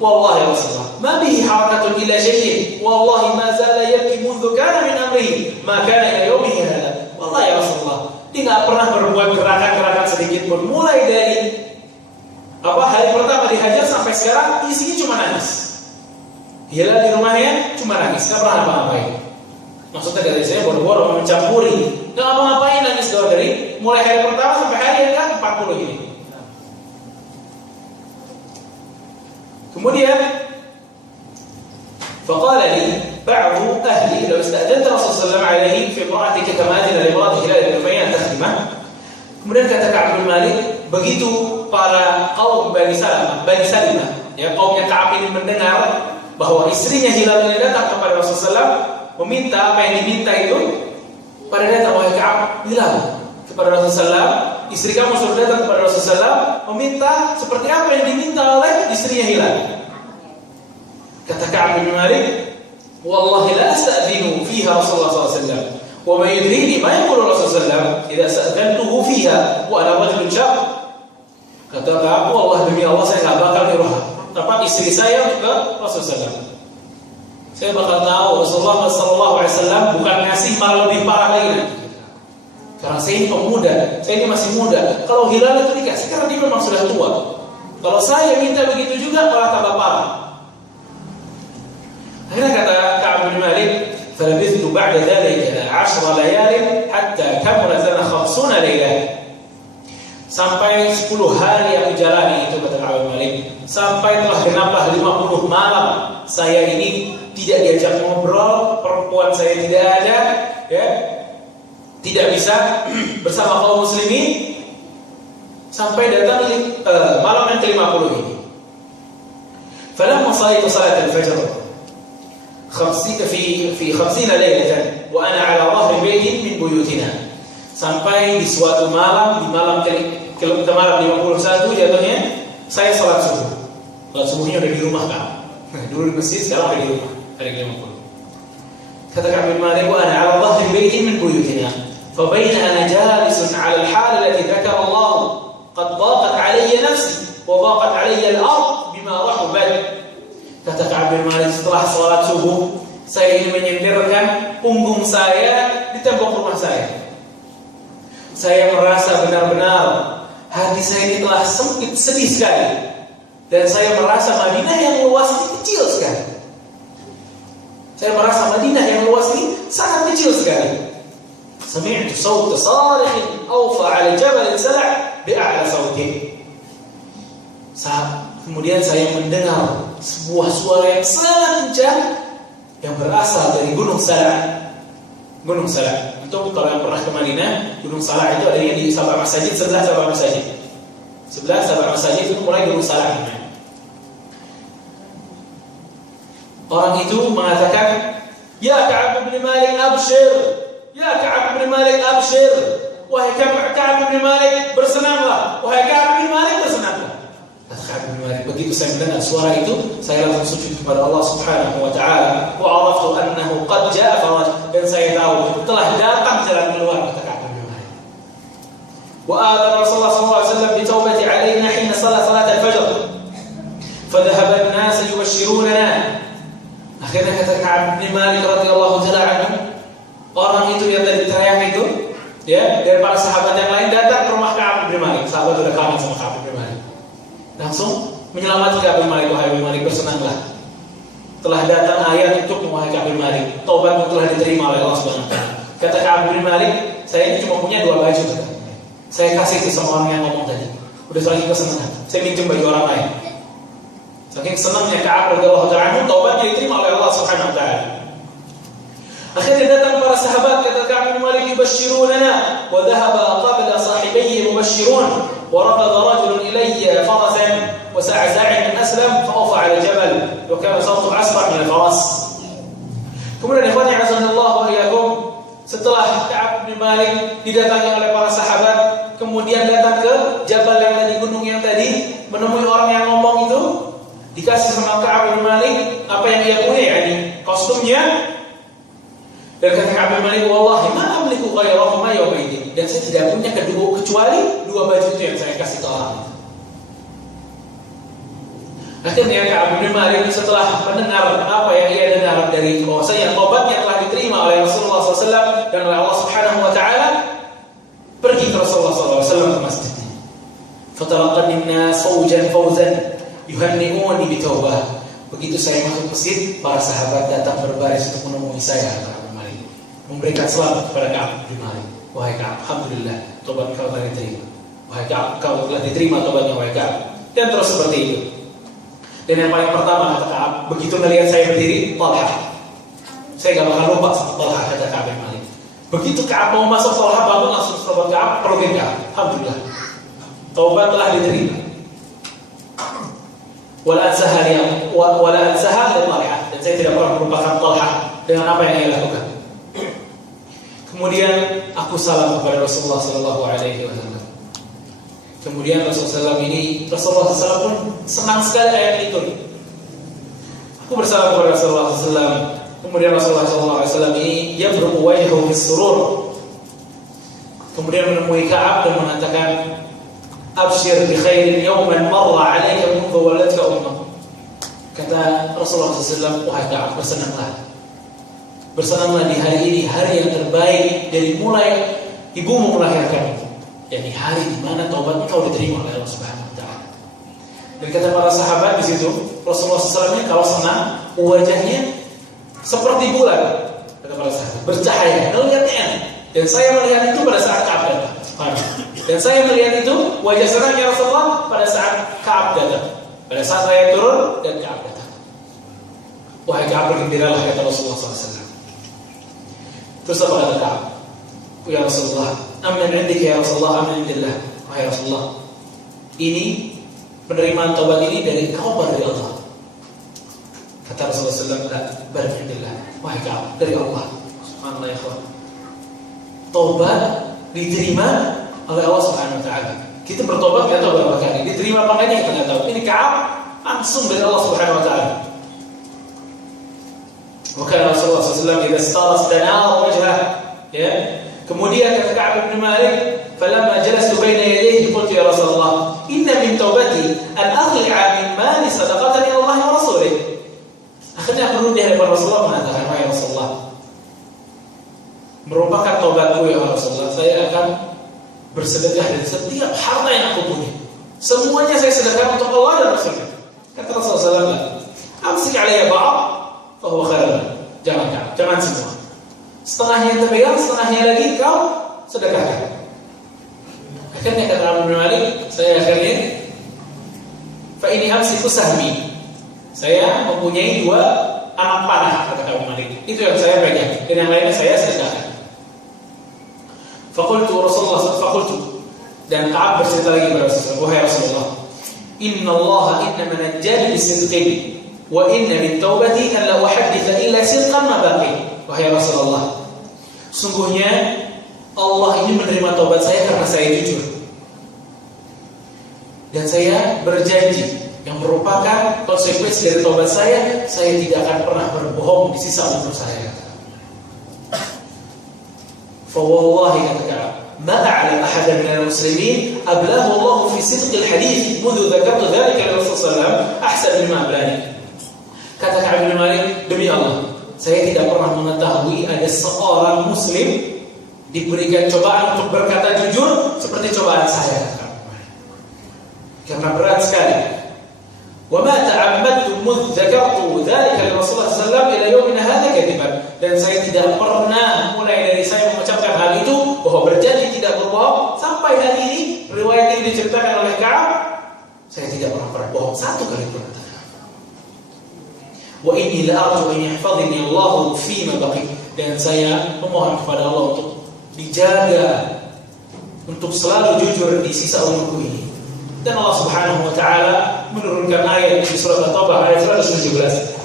Wallahi ya Rasulullah, ma bihi harakatun illa syai'in, wallahi ma zala yabki mundu kana min amrihi, ma kana ila yawmihi hada. Wallahi ya Rasulullah, dia enggak pernah berbuat gerakan-gerakan sedikit pun, mulai dari hari pertama dihajar sampai sekarang isinya cuma nangis. Hilal di rumahnya cuma nangis, enggak pernah apa-apain. Maksudnya dari saya boro-boro mencampuri, enggak apa-apain, nangis doang dari mulai hari pertama sampai hari yang ke-40 ini. Kemudian faqala li ba'du ahli law ista'danta Rasulullah sallallahu alaihi fi imra'atika kama adina li imra'ati Hilal bin Umayyah takhimah. Kemudian kata Ka'ab bin Malik, begitu para kaum Bani Salimah, ya kaumnya Ka'ab ini mendengar bahwa istrinya Hilal ini datang kepada Rasulullah SAW, meminta apa yang diminta itu, pada datang wahai Ka'ab, Hilal kepada Rasulullah, istri kamu sudah datang kepada Rasulullah meminta seperti apa yang diminta oleh istrinya Hilal. Kata Ka'ab bin Malik, wallahi la asta'dinu fiha Rasulullah SAW, wa ma yudrini ma yaqulu Rasulullah idza sta'dantuhu fiha wa ana rajulun syab. Kata Ka'ab, wallah demi Allah saya enggak bakal nyuruh istri saya ke Rasulullah. Saya bakal tahu Rasulullah SAW bukan ngasih, malah lebih parah lagi. Karena saya ini pemuda, saya ini masih muda. Kalau Hilal itu dikasih karena dia memang sudah tua. Kalau saya minta begitu juga malah tambah parah. Akhirnya kata Ka'ab bin Malik, فلبثت بعد ذلك 10 ليال حتى كملت لنا 50 ليلة. Sampai 10 hari aku jalani itu, kata Ka'ab bin Malik, sampai telah genaplah 50 malam saya ini tidak diajak ngobrol, perempuan saya tidak ada, ya, tidak bisa bersama kaum muslimin, sampai datang malam yang ke-50 ini. فلما صليت صلاة الفجر في 50 ليلة وأنا على ظهر بيت من بيوتنا. Sampai di suatu malam, di malam ke-51 jatuhnya, saya salat subuh. Salat subuhnya udah di rumah kan. Dulu di masjid, sekarang ada di rumah. Hari ke-50. Kata Ka'ab bin Malik, wa ana 'ala dhahri baytin min buyutina. Fa bayna ana jalisun 'ala al-hal allati dzakara Allah, qad daqat 'alayya nafsi wa daqat 'alayya al-ard bima rahabat. Kata Ka'ab bin Malik, setelah salat subuh, saya ingin menyendirkan punggung saya di tembok rumah saya. Saya merasa benar-benar hati saya ini telah sempit, sedih sekali. Dan saya merasa Madinah yang luas ini kecil sekali. Saya merasa Madinah yang luas ini sangat kecil sekali. Sami'tu sawta sarikhin awfa 'ala jabal sala' bi'a'la sawtin. Kemudian saya mendengar sebuah suara yang sangat kencang yang berasal dari Gunung Sala'. Gunung Sala'. Untuk kalau yang pernah ke Madinah, Gunung Sala' itu adanya di Sabah Masjid, sebelah Sabah Masjid. Sebelah Sabah Masjid itu mulai Gunung Sala' namanya. Orang itu mengatakan, "Ya Ka'ab bin Malik abshir, ya Ka'ab bin Malik abshir, wahai Ka'ab bin Malik bersenanglah, wahai Ka'ab bin Malik bersenanglah." Kata Ka'ab bin Malik, begitu saya mendengar suara itu, saya langsung sujud kepada Allah Subhanahu wa taala. Wa 'araftu annahu qad jaa'a faraj, dan saya tahu telah datang jalan keluar, kata Ka'ab bin Malik. Wa a'lana Rasulullah sallallahu alaihi wasallam bi taubati 'alaina hina salat al-fajr. Fa dhahaba an-nas yubashshirunana. Akhirnya kata Ka'ab bin Malik radhiyallahu taala anhu, orang itu yang tadi teriak itu, ya, dari para sahabat yang lain datang ke rumah Ka'ab bin Malik. Sahabat sudah kangen sama Ka'ab bin Malik. Langsung menyelamatkan Ka'ab bin Malik, wahai bin Malik bersenanglah. Telah datang ayat untuk wahai Ka'ab bin Malik, taubatmu telah diterima oleh Allah Subhanahu wa taala. Kata Ka'ab bin Malik, saya ini cuma punya 2 baju. Saya kasih itu sama orang yang ngomong tadi. Udah saking kesenangan, saya minjem baju orang lain. Saking senangnya Ka'ab radhiyallahu ta'ala, taubatnya diterima oleh Allah Subhanahu wa ta'ala. Akhirnya datang para sahabat, kata Ka'ab bin Malik, yubashshirunana wa dhahaba qabla sahibayhi mubashshirun wa raqada rajulun ilayya farasan wa sa'a Za'id bin Aslam fa awfa 'ala jabal wa kana sawtu asra' min al-faras. Kemudian ikhwani azanallahu wa iyyakum, setelah Ka'ab bin Malik didatangi oleh para sahabat, kemudian datang ke jabal yang tadi, gunung yang tadi, menemui orang yang ngomong itu, dikasih sama Ka'ab bin Malik apa yang dia punya, yakni kostumnya. Dan kata Ka'ab bin Malik, wallahi ma amliku ghairahu ma yawmaidin, dan saya tidak punya kecuali 2 baju itu yang saya kasih ke orang. Akhirnya Ka'ab bin Malik setelah mendengar apa yang ia dengar dari bahwasanya taubatnya telah diterima oleh Rasulullah SAW dan oleh Allah Subhanahu wa taala, pergi ke Rasulullah SAW ke masjidnya. Fatalaqani an-nas fawzan yuhanni'uni bi taubah. Begitu saya masuk masjid, para sahabat datang berbaris untuk menemui saya, Ka'ab bin Malik, memberikan selamat kepada Ka'ab bin Malik. Wahai Ka'ab, alhamdulillah, taubat kau telah diterima. Wahai Ka'ab, kau telah diterima taubatnya, wahai Ka'ab. Dan terus seperti itu. Dan yang paling pertama, kata Ka'ab, begitu melihat saya berdiri, Talha. Saya gak bakal lupa sama Talha, kata Ka'ab bin Malik. Begitu Ka'ab mau masuk, Talha bangun langsung taubat Ka'ab, pelukin Ka'ab. Alhamdulillah, taubat telah diterima. Wala ansaha li Talha, dan saya tidak pernah melupakan Talha dengan apa yang ia lakukan. Kemudian aku salam kepada Rasulullah sallallahu alaihi wasallam. Kemudian Rasulullah SAW pun senang sekali ayat itu. Aku bersalam kepada Rasulullah SAW. Kemudian Rasulullah SAW ini yabruqu wajhuhu bis-surur. Kemudian menemui Ka'ab dan mengatakan, abshir bi khairin yawman marra 'alaika mundu walatka ummuk. Kata Rasulullah SAW, wahai Ka'ab, bersenanglah. Bersenanglah di hari ini, hari yang terbaik dari mulai ibumu melahirkanmu. yakni hari di mana taubat engkau diterima oleh Allah Subhanahu wa taala. Dan kata para sahabat di situ, Rasulullah SAW kalau senang wajahnya seperti bulan. kata para sahabat, bercahaya, melihatnya enak. Dan saya melihat itu pada saat Ka'ab datang. Dan saya melihat itu wajah senangnya Rasulullah pada saat Ka'ab datang. Pada saat saya turun dan Ka'ab datang. Wahai Ka'ab, bergembiralah, kata Rasulullah SAW. Terus apa kata Ka'ab? Ya Rasulullah, amin indika ya Rasulullah, amin indillah. Wahai Rasulullah, ini penerimaan taubat ini dari kau atau dari Allah? Kata Rasulullah SAW, la indillah. Wahai Ka'ab, dari Allah. Subhanallah ya Allah. Taubat diterima oleh Allah Subhanahu wa taala. Kita bertobat enggak tahu berapa kali. Diterima apa enggaknya kita enggak tahu. Ini Ka'ab langsung dari Allah Subhanahu wa taala. Maka Rasulullah SAW jika istanara wajhah, ya. Kemudian kata Ka'ab bin Malik, "Falamma jalastu baina yadayhi qultu ya Rasulullah, inna min taubati an akhli'a min mali sadaqatan ila Allah wa rasulih." Akhirnya aku di hadapan Rasulullah mengatakan, "Wahai Rasulullah, merupakan taubatku ya Rasulullah, saya akan bersedekah dari setiap harta yang aku punya. Semuanya saya sedekahkan untuk Allah dan Rasulnya." Kata Rasulullah SAW, "Amsik alayya ba'd, fa huwa khairun." Jangan semua. Setengahnya yang terpegang, setengahnya lagi kau sedekahkan. Akhirnya kata Abu Malik, saya akhirnya fa ini amsiku sahmi. Saya mempunyai 2 anak panah, kata Abu Malik. Itu yang saya pegang, dan yang lainnya saya sedekahkan. Fakultu dan Ka'ab bercerita lagi kepada Rasulullah, wahai Rasulullah, inna Allah innama najjani bisidqin wa inna min taubati an la uhadditha illa sidqan ma baqi. Wahai Rasulullah, sungguhnya Allah ini menerima taubat saya karena saya jujur. Dan saya berjanji yang merupakan konsekuensi dari taubat saya tidak akan pernah berbohong di sisa umur saya. فوالله kata ما أعلم أحدا من المسلمين أبلاه الله في صدق الحديث منذ ذكرت ذلك للرسول صلى الله عليه وسلم أحسن مما أبلاني. Kata Ka'ab bin Malik, demi Allah, saya tidak pernah mengetahui ada seorang muslim diberikan cobaan untuk berkata jujur seperti cobaan saya. Karena berat sekali. وما تعمدت مذ ذكرت ذلك لرسول الله صلى الله عليه وسلم إلى يومنا هذا كذبا. Dan saya tidak pernah mulai dari saya mengucapkan hal itu bahwa berjanji tidak berbohong sampai hari ini riwayat ini diceritakan oleh Ka'ab, saya tidak pernah berbohong satu kali pun. Wa inni la arju an yahfadhni Allah fi ma baqi. Dan saya memohon kepada Allah untuk dijaga untuk selalu jujur di sisa umurku ini. Dan Allah Subhanahu wa taala menurunkan ayat di surat At-Taubah ayat 117.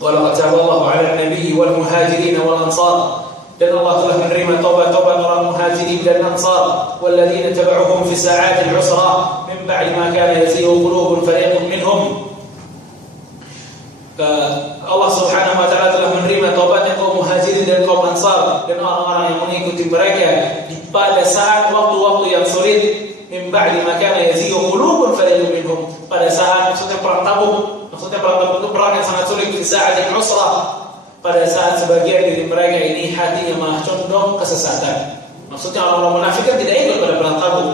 Wa laqad taballahu 'ala an-nabiyyi wal muhajirin wal ansar. Dan Allah telah menerima taubat-taubat orang muhajirin dan ansar, walladzina tabauhum fi sa'atil 'usra min ba'di ma kana yazighu qulubun fariqun minhum. Allah Subhanahu wa taala telah menerima taubatnya kaum muhajirin dan kaum ansar dan orang-orang yang mengikuti mereka pada saat waktu-waktu yang sulit. Min ba'di ma kana yazighu qulubun fariqun minhum. Pada saat maksudnya perang Tabuk, itu perang yang sangat sulit di saat yang usrah. Pada saat sebagian dari mereka ini hatinya malah condong kesesatan. Maksudnya orang-orang munafik kan tidak ikut pada perang Tabuk.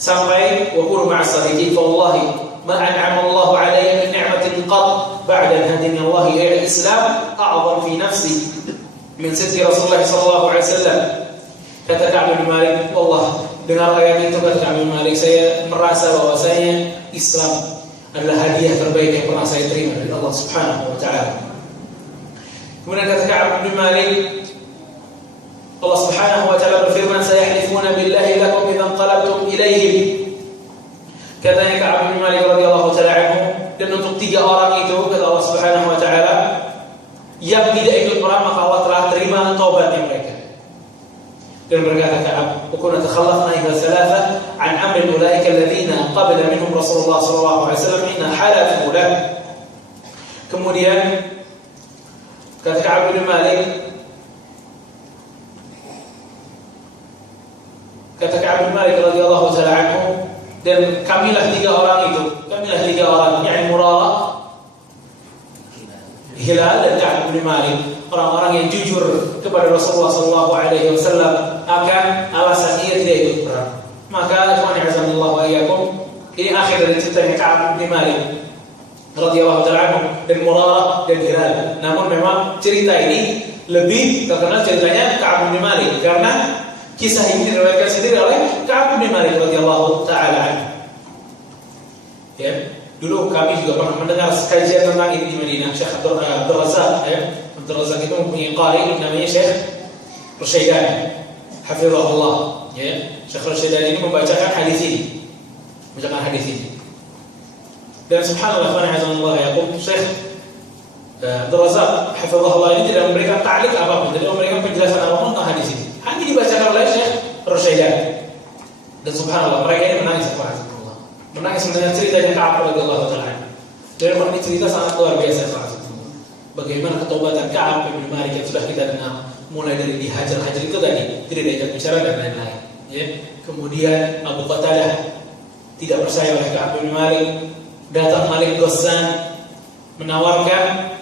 Sampai wa qul ma'as sadiqin fa wallahi ma an'ama Allah 'alayya min ni'matin qad ba'da an hadani Allah ila al-Islam a'zam fi nafsi min sidqi Rasulullah sallallahu alaihi wasallam. Kata Ka'ab bin Malik, wallah, dengar ayat itu kata Ka'ab bin Malik, saya merasa bahwasanya Islam adalah hadiah terbaik yang pernah saya terima dari Allah Subhanahu wa taala. Kemudian kata Ka'ab bin Malik, Allah Subhanahu wa taala berfirman, "Sayahlifuna billahi lakum idza qalabtum ilaihim." Katanya Ka'ab bin Malik radhiyallahu taala anhu, dan untuk 3 orang itu kata Allah Subhanahu wa taala yang tidak ikut perang maka Allah telah terima taubatnya mereka. Dan berkata Ka'ab, "Wa kunna takhallafna ila thalatha an amri ulaika alladhina qabala minhum Rasulullah sallallahu alaihi wasallam inna halafu lahu." Kemudian kata Ka'ab bin Malik, radhiyallahu taala anhu, dan kamilah 3 orang itu, yakni Murarah, Hilal dan Ka'ab bin Malik, orang-orang yang jujur kepada Rasulullah sallallahu alaihi wasallam akan alasan ia tidak ikut perang. Maka ikhwan azanillahu wa iyyakum, ini akhir dari ceritanya Ka'ab bin Malik radhiyallahu ta'ala anhu dan Murarah dan Hilal. Namun memang cerita ini lebih terkenal ceritanya Ka'ab bin Malik karena kisah ini diriwayatkan sendiri oleh Ka'ab bin Malik radhiyallahu ta'ala anhu. Ya, dulu kami juga pernah mendengar kajian tentang ini di Madinah. Syekh Abdul Razak, Abdul Razak itu mempunyai qari namanya Syekh Rusyaidan, hafizahullah. Ya, Syekh Rusyaidan ini membacakan hadis ini. Dan subhanallah wa ta'ala yaqul Syekh Abdul Razak hafizahullah ini tidak memberikan ta'liq apapun, tidak memberikan penjelasan apapun tentang hadis ini. Hanya dibacakan oleh Syekh Rusyaidan. Dan subhanallah mereka ini menangis subhanallah. Menangis mendengar ceritanya Ka'ab radhiyallahu ta'ala. Dan ini cerita sangat luar biasa subhanallah. Bagaimana ketobatan Ka'ab bin Malik yang sudah kita dengar, mulai dari dihajar-hajar itu tadi, tidak diajak bicara dan lain-lain. Ya. Kemudian Abu Qatadah tidak percaya oleh Ka'ab bin Malik, datang Malik Ghassan menawarkan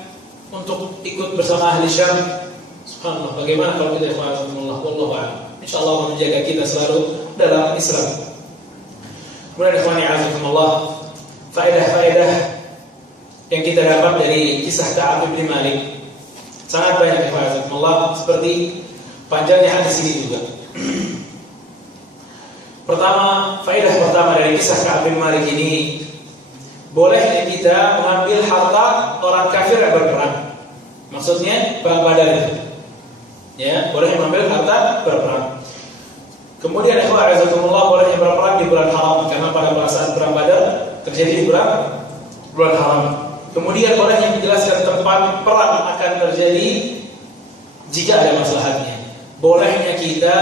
untuk ikut bersama ahli Syam. Subhanallah, bagaimana kalau kita ikhwanullah wallahu a'lam. Insyaallah menjaga kita selalu dalam Islam. Kemudian ikhwani azakumullah, faedah-faedah yang kita dapat dari kisah Ka'ab bin Malik sangat banyak ikhwani azakumullah, seperti panjangnya hadis ini juga. Faedah pertama dari kisah Ka'ab bin Malik ini, bolehnya kita mengambil harta orang kafir yang berperang. Maksudnya perang Badar itu. Ya, boleh mengambil harta berperang. Kemudian ikhwan azakumullah, bolehnya berperang di bulan haram karena pada saat perang Badar terjadi di bulan haram. Kemudian bolehnya menjelaskan tempat perang akan terjadi jika ada maslahatnya. Bolehnya kita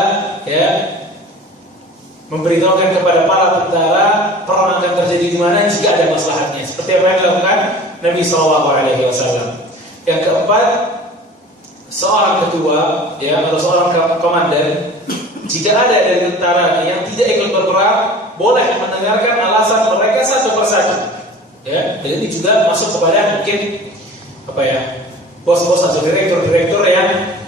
memberitahukan kepada para tentara perang akan terjadi di mana jika ada maslahatnya, seperti apa yang dilakukan Nabi SAW. Yang keempat, seorang ketua atau seorang komandan, jika ada dari tentara yang tidak ikut berperang, boleh mendengarkan alasan mereka satu persatu. Ya, dan ini juga masuk kepada mungkin bos-bos atau direktur-direktur yang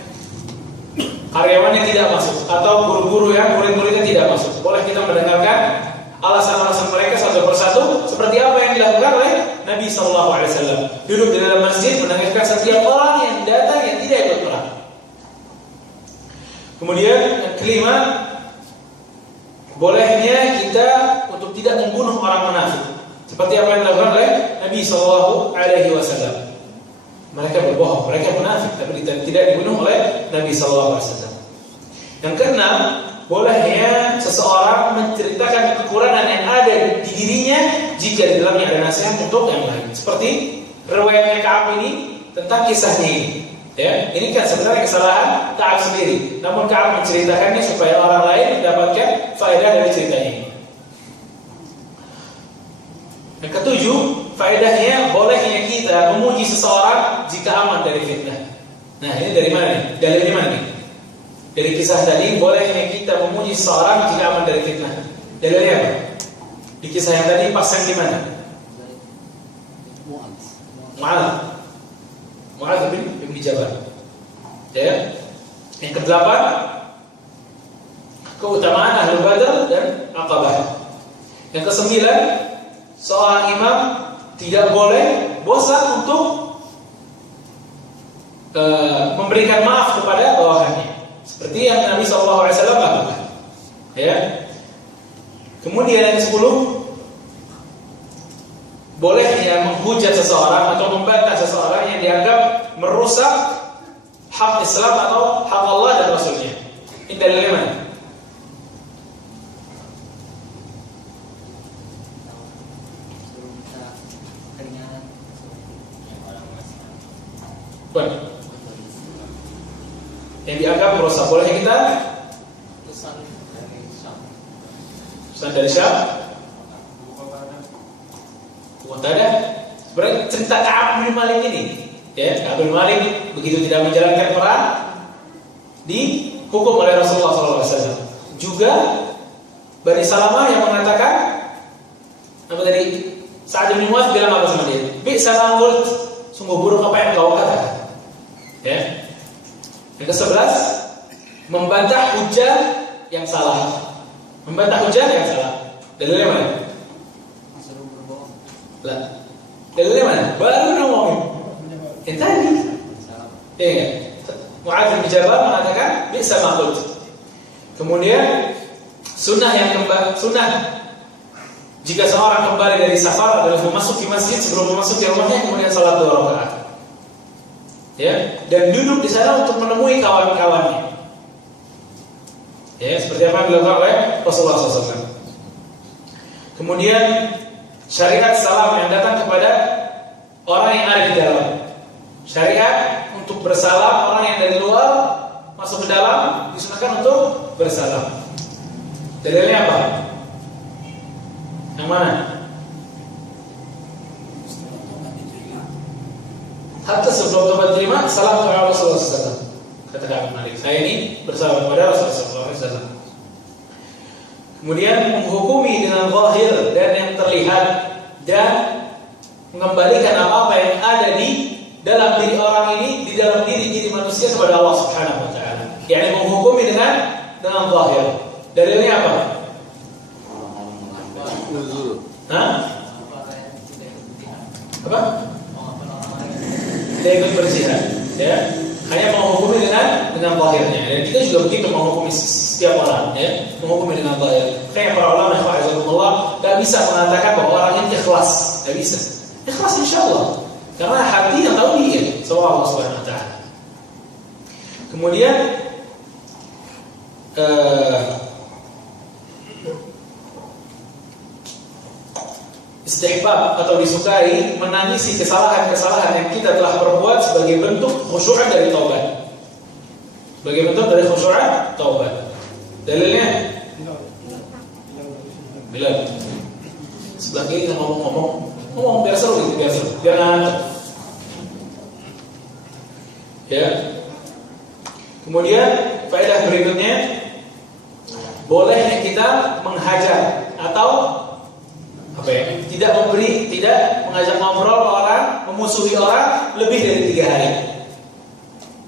karyawannya tidak masuk, atau guru-guru yang murid-muridnya tidak masuk. Boleh kita mendengarkan alasan-alasan mereka satu persatu, seperti apa yang dilakukan oleh Nabi SAW. Duduk di dalam masjid mendengarkan setiap orang yang datang yang tidak ikut perang. Kemudian yang kelima, bolehnya kita untuk tidak membunuh orang munafik, seperti apa yang dilakukan oleh Nabi SAW. Mereka berbohong, mereka munafik, tapi tidak dibunuh oleh Nabi SAW. Yang keenam, bolehnya seseorang menceritakan kekurangan yang ada di dirinya jika di dalamnya ada nasihat untuk yang lain. Seperti riwayatnya Ka'ab ini tentang kisahnya ini. Ya, ini kan sebenarnya kesalahan Ka'ab sendiri, namun Ka'ab menceritakannya supaya orang lain mendapatkan faedah dari ceritanya ini. Yang ketujuh, faedahnya bolehnya kita memuji seseorang jika aman dari fitnah. Nah, ini dari mana nih? Dalilnya mana nih? Dari kisah tadi, bolehnya kita memuji seseorang jika aman dari fitnah. Dalilnya apa? Di kisah yang tadi pasang di mana? Mu'adz bin Jabal. Ya. Yang kedelapan, keutamaan Ahlul Badar dan Aqabah. Yang kesembilan, seorang imam tidak boleh bosan untuk memberikan maaf kepada bawahannya, seperti yang Nabi SAW lakukan. Ya. Kemudian yang 10, bolehnya menghujat seseorang atau membantah seseorang yang dianggap merusak hak Islam atau hak Allah dan Rasulnya. Ini dalilnya mana? Yang dianggap merusak, boleh kita pesan dari Syam. Bukan ada. Sebenarnya cerita Ka'ab bin Malik ini, Ka'ab bin Malik begitu tidak menjalankan perang, dihukum oleh Rasulullah SAW. Juga Bani Salamah yang mengatakan apa tadi? Sa'ad bin Mu'adz bilang apa sama dia? Bi'sa ma qult, sungguh buruk apa yang kau katakan. Ya. Yang ke-11, membantah hujah yang salah. Membantah hujah yang salah. Dalilnya mana? Lah. Dalilnya mana? Baru ngomongin. Yang tadi. Iya. Mu'adz bin Jabal mengatakan bisa maqut. Kemudian sunnah jika seorang kembali dari safar adalah memasuki masjid sebelum memasuki rumahnya kemudian salat 2 rakaat. Ya, dan duduk di sana untuk menemui kawan-kawannya. Ya, seperti apa yang dilakukan oleh Rasulullah SAW. Kemudian syariat salam yang datang kepada orang yang ada di dalam. Syariat untuk bersalam orang yang dari luar masuk ke dalam disunahkan untuk bersalam. Dalilnya apa? Yang mana? Hatta sebelum tobat terima salam kepada Rasulullah SAW. Kata Malik, saya ini bersalam kepada Rasulullah SAW. Kemudian menghukumi dengan zahir dan yang terlihat dan mengembalikan apa-apa yang ada di dalam diri orang ini, di dalam diri manusia kepada Allah Subhanahu wa taala. Yani menghukumi dengan zahir. Dalilnya apa? Hah? Apa? Tidak ikut berjihad, ya. Hanya menghukumi dengan zahirnya. Dan kita juga begitu menghukumi setiap orang, ya. Menghukumi dengan zahir. Kayak para ulama Allah tidak bisa mengatakan bahwa orang ini ikhlas, tidak bisa. Ikhlas insyaallah. Karena hati yang tahu dia sama Allah Subhanahu wa taala. Kemudian istihbab atau disukai menangisi kesalahan-kesalahan yang kita telah perbuat sebagai bentuk khusyu'an dari taubat. Sebagai bentuk dari khusyu'an taubat. Dalilnya Bilal. Sebelah kiri ngomong biar seru gitu, biar ngantuk. Ya. Kemudian faedah berikutnya, bolehnya kita menghajar atau apa ya? Tidak mengajak ngobrol orang, memusuhi orang lebih dari 3 hari.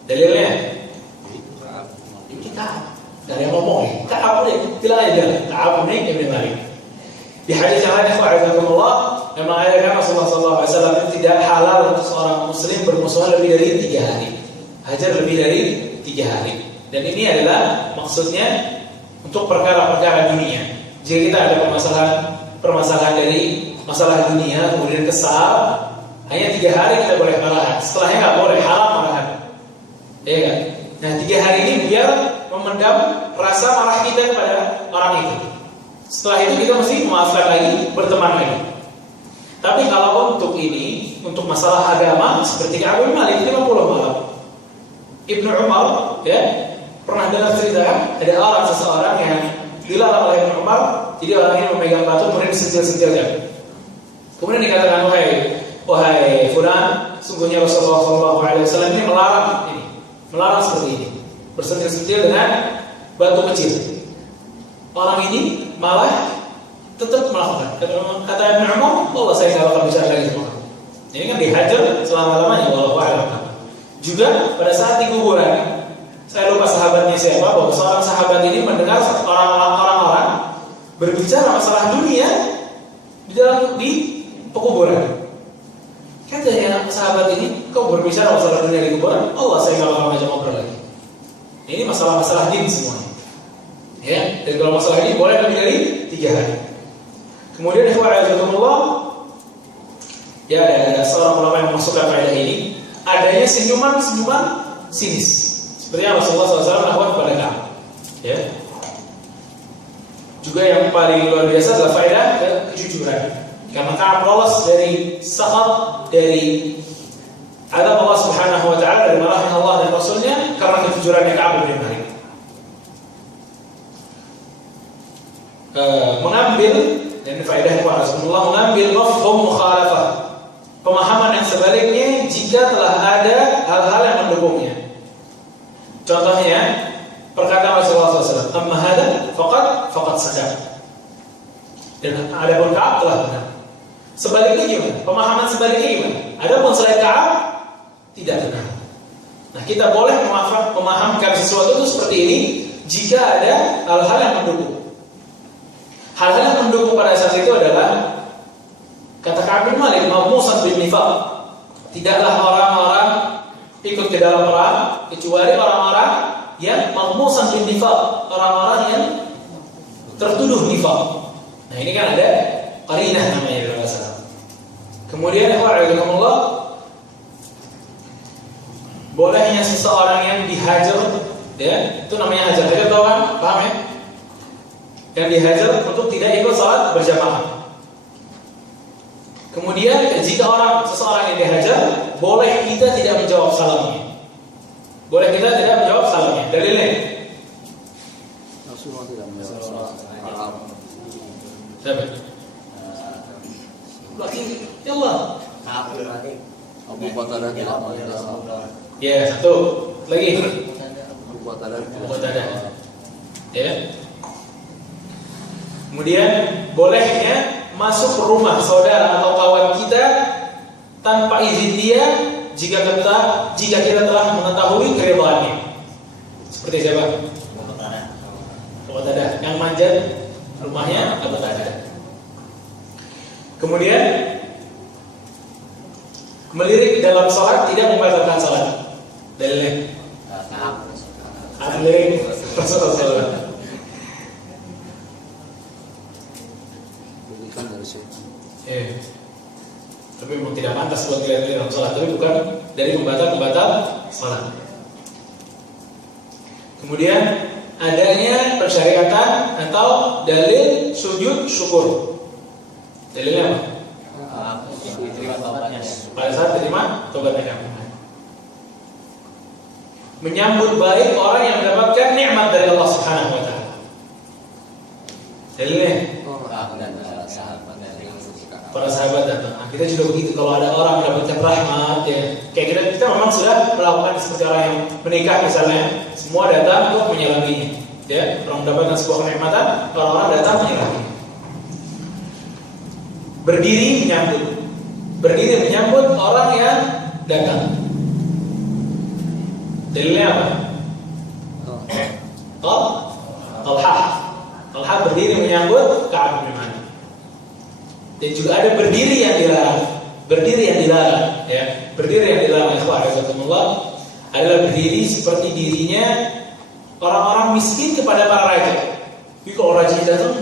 Dalilnya? Kita dari yang ngomong, Ka'ab nih, bilang aja Ka'ab nih Ibn Malik. Di hadis yang lain, memang ayatkan Rasulullah SAW tidak halal untuk seorang muslim bermusuhan lebih dari 3 hari. Hajar lebih dari 3 hari. Dan ini adalah maksudnya untuk perkara-perkara dunia. Jika kita ada permasalahan dari masalah dunia, kemudian kesal, hanya 3 hari kita boleh marahan. Setelahnya nggak boleh, haram marahan. Ya kan? Nah 3 hari ini biar memendam rasa marah kita kepada orang itu. Setelah itu kita mesti memaafkan lagi, berteman lagi. Tapi kalau untuk masalah agama seperti Ka'ab bin Malik 50 malam. Ibnu Umar, ya, pernah dengar cerita ada seseorang yang dilarang oleh Ibnu Umar, jadi orang ini memegang batu kemudian disentil-sentilkan. Kemudian dikatakan, wahai fulan, sungguhnya Rasulullah SAW ini melarang seperti ini, bersentil-sentil dengan batu kecil. Orang ini malah tetap melakukan. Kata Ibnu Umar, Allah saya nggak akan bicara lagi sama kamu. Ini kan dihajar selama-lamanya, wallahu a'lam. Juga pada saat di kuburan, saya lupa sahabatnya siapa, bahwa seorang sahabat ini mendengar orang-orang berbicara masalah dunia di pekuburan. Katanya sahabat ini, kau berbicara masalah dunia di kuburan? Allah saya nggak akan ngajak ngobrol lagi. Ini masalah-masalah din semuanya. Ya, dan kalau masalah ini boleh lebih dari 3 hari. Kemudian ikhwanakumullah, ya ada seorang ulama yang memasukkan faedah ini, adanya senyuman sinis, seperti yang Rasulullah SAW lakukan kepada Ka'ab. Ya. Juga yang paling luar biasa adalah faedah kejujuran. Karena Ka'ab lolos dari sakhat, dari azab Allah Subhanahu wa taala, dari marahan Allah dan Rasulnya karena kejujurannya Ka'ab bin Malik. Mengambil, dan faedah Rasulullah mengambil mafhum mukhalafah, pemahaman yang sebaliknya jika telah ada hal-hal yang mendukungnya. Contohnya perkataan Rasulullah SAW, amma hada faqad sadaq. Dan adapun Ka'ab telah benar. Sebaliknya gimana? Pemahaman sebaliknya gimana? Adapun selain Ka'ab tidak benar. Nah, kita boleh memahamkan sesuatu itu seperti ini jika ada hal-hal yang mendukung. Hal-hal yang mendukung pada saat itu adalah Kata Ka'ab bin Malik, "Mabmusan bin nifaq." Tidaklah orang-orang ikut ke dalam perang kecuali orang-orang yang mabmusan bin nifaq, orang-orang yang tertuduh nifaq. Nah, ini kan ada qarinah namanya dalam bahasa Arab. Kemudian wa'alaikumullah, bolehnya seseorang yang dihajar, ya, itu namanya hajar. Hajar tahu kan? Paham ya? Yang dihajar untuk tidak ikut salat berjamaah. Kemudian jika seseorang yang dihajar, boleh kita tidak menjawab salamnya. Boleh kita tidak menjawab salamnya. Dalilnya? Rasulullah tidak menjawab salam. Siapa? Berarti ya Allah. Abu Qatadah tidak menjawab salam. Ya, satu. Lagi. Abu Qatadah tidak Abu Qatadah. Ya. Kemudian bolehnya masuk ke rumah saudara atau kawan kita tanpa izin dia jika kita telah mengetahui keridhaannya. Seperti siapa? Abu Qatadah. Yang manjat rumahnya Abu Qatadah. Kemudian melirik dalam salat tidak membatalkan salat. Dalilnya? Melirik Rasulullah. dari situ. Tapi memang tidak pantas buat dilihat dalam salat, tapi bukan dari pembatal salat. Kemudian adanya persyariatan atau dalil sujud syukur. Dalilnya apa? Pada saat terima tobatnya kamu. Menyambut baik orang yang mendapatkan nikmat dari Allah Subhanahu wa taala. Dalilnya? Para sahabat datang. Nah, kita juga begitu. Kalau ada orang mendapatkan rahmat, ya, kayak kita memang sudah melakukan seperti orang yang menikah misalnya, semua datang untuk menyelaminya. Ya, orang mendapatkan sebuah kenikmatan, orang-orang datang menyelaminya. Berdiri menyambut orang yang datang. Dalilnya apa? Talhah berdiri menyambut Ka'ab bin Malik. Dan juga ada berdiri yang dilarang. Ya. Berdiri yang dilarang adalah berdiri seperti dirinya orang-orang miskin kepada para raja. Jadi kalau raja datang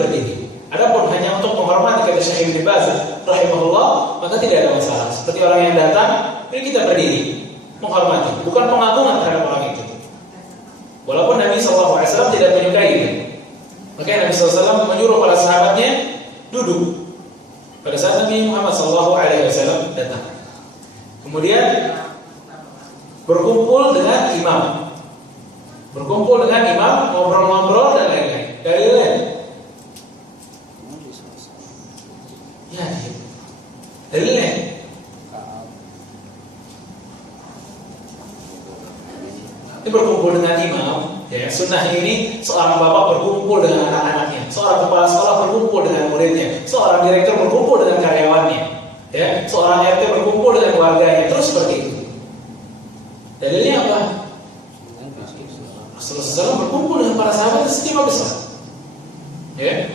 berdiri. Adapun hanya untuk menghormati kata Syekh Ibnu Baz rahimahullah, maka tidak ada masalah. Seperti orang yang datang, ini kita berdiri menghormati, bukan pengagungan terhadap orang itu. Walaupun Nabi SAW tidak menyukai itu. Maka Nabi SAW menyuruh para sahabatnya duduk pada saat Nabi Muhammad SAW datang. Kemudian berkumpul dengan imam, ngobrol-ngobrol dan lain-lain. Dalilnya? Ya, dalilnya? Ini berkumpul dengan imam. Ya, sunnah ini seorang bapak berkumpul dengan anak-anaknya, seorang kepala sekolah berkumpul dengan muridnya, seorang direktur berkumpul dengan karyawannya, ya, seorang RT berkumpul dengan warganya, terus seperti itu. Dalilnya apa? Rasulullah SAW berkumpul dengan para sahabat setiap besar. Ya.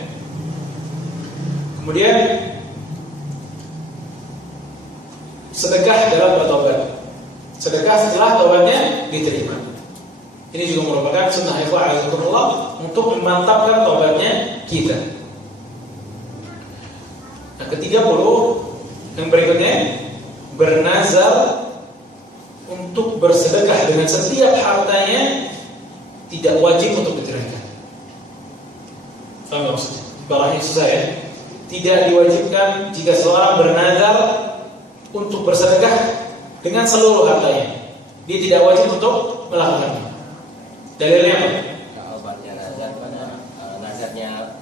Kemudian sedekah dalam bertobat. Sedekah setelah tobatnya diterima. Ini juga merupakan sunnah Allah untuk memantapkan taubatnya kita. Nah, ke-30 yang berikutnya, bernazar untuk bersedekah dengan setiap hartanya tidak wajib untuk ditunaikan. Paham maksudnya? Barangnya susah ya. Tidak diwajibkan jika seorang bernazar untuk bersedekah dengan seluruh hartanya. Dia tidak wajib untuk melakukannya. Dalilnya apa? Nazarnya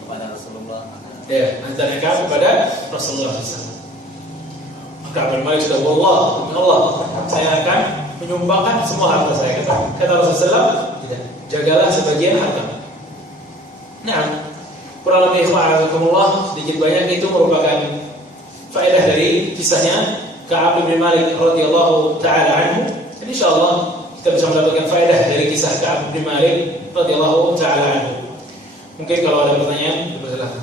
kepada Rasulullah. Ya, nazarnya kepada Rasulullah SAW. Maka Ka'ab bin Malik sudah Allah, saya akan menyumbangkan semua harta saya. Kata Rasulullah SAW, tidak. Jagalah sebagian harta. Nah, kurang lebih sedikit banyak itu merupakan faedah dari kisahnya Ka'ab bin Malik radhiyallahu taala anhu. Dan insyaallah kita bisa mendapatkan faedah dari kisah Ka'ab bin Malik radhiyallahu taala anhu. Mungkin kalau ada pertanyaan, silakan.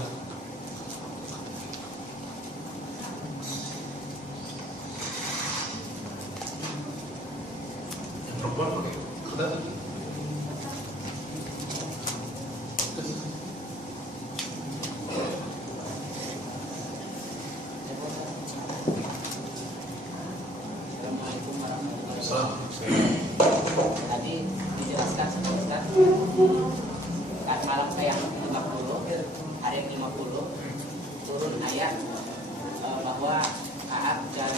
Tadi dijelaskan sebelumnya kan malam yang 50, hari yang 50 turun ayat bahwa Ka'ab dan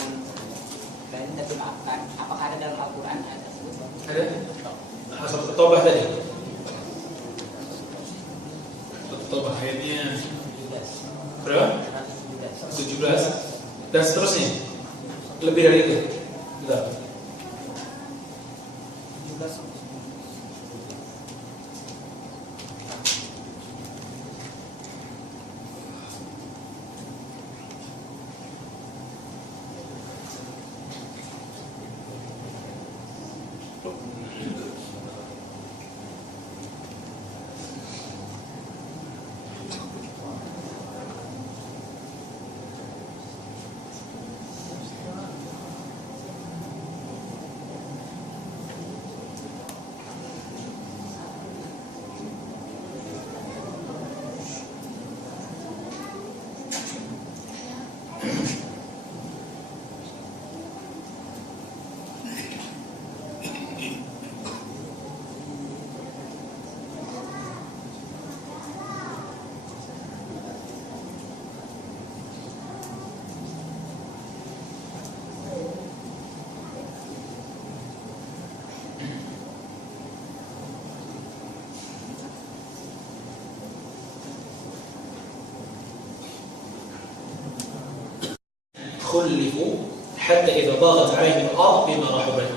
Ben tidak dimaafkan. Apakah ada dalam Al-Quran ayat tersebut? Ada. Surat At-Taubah tadi. Surat At-Taubah ayatnya berapa? 17 dan seterusnya. Lebih dari itu. Betul. Khulifu hatta idza daghat 'alaihim al-ard bima rahabat.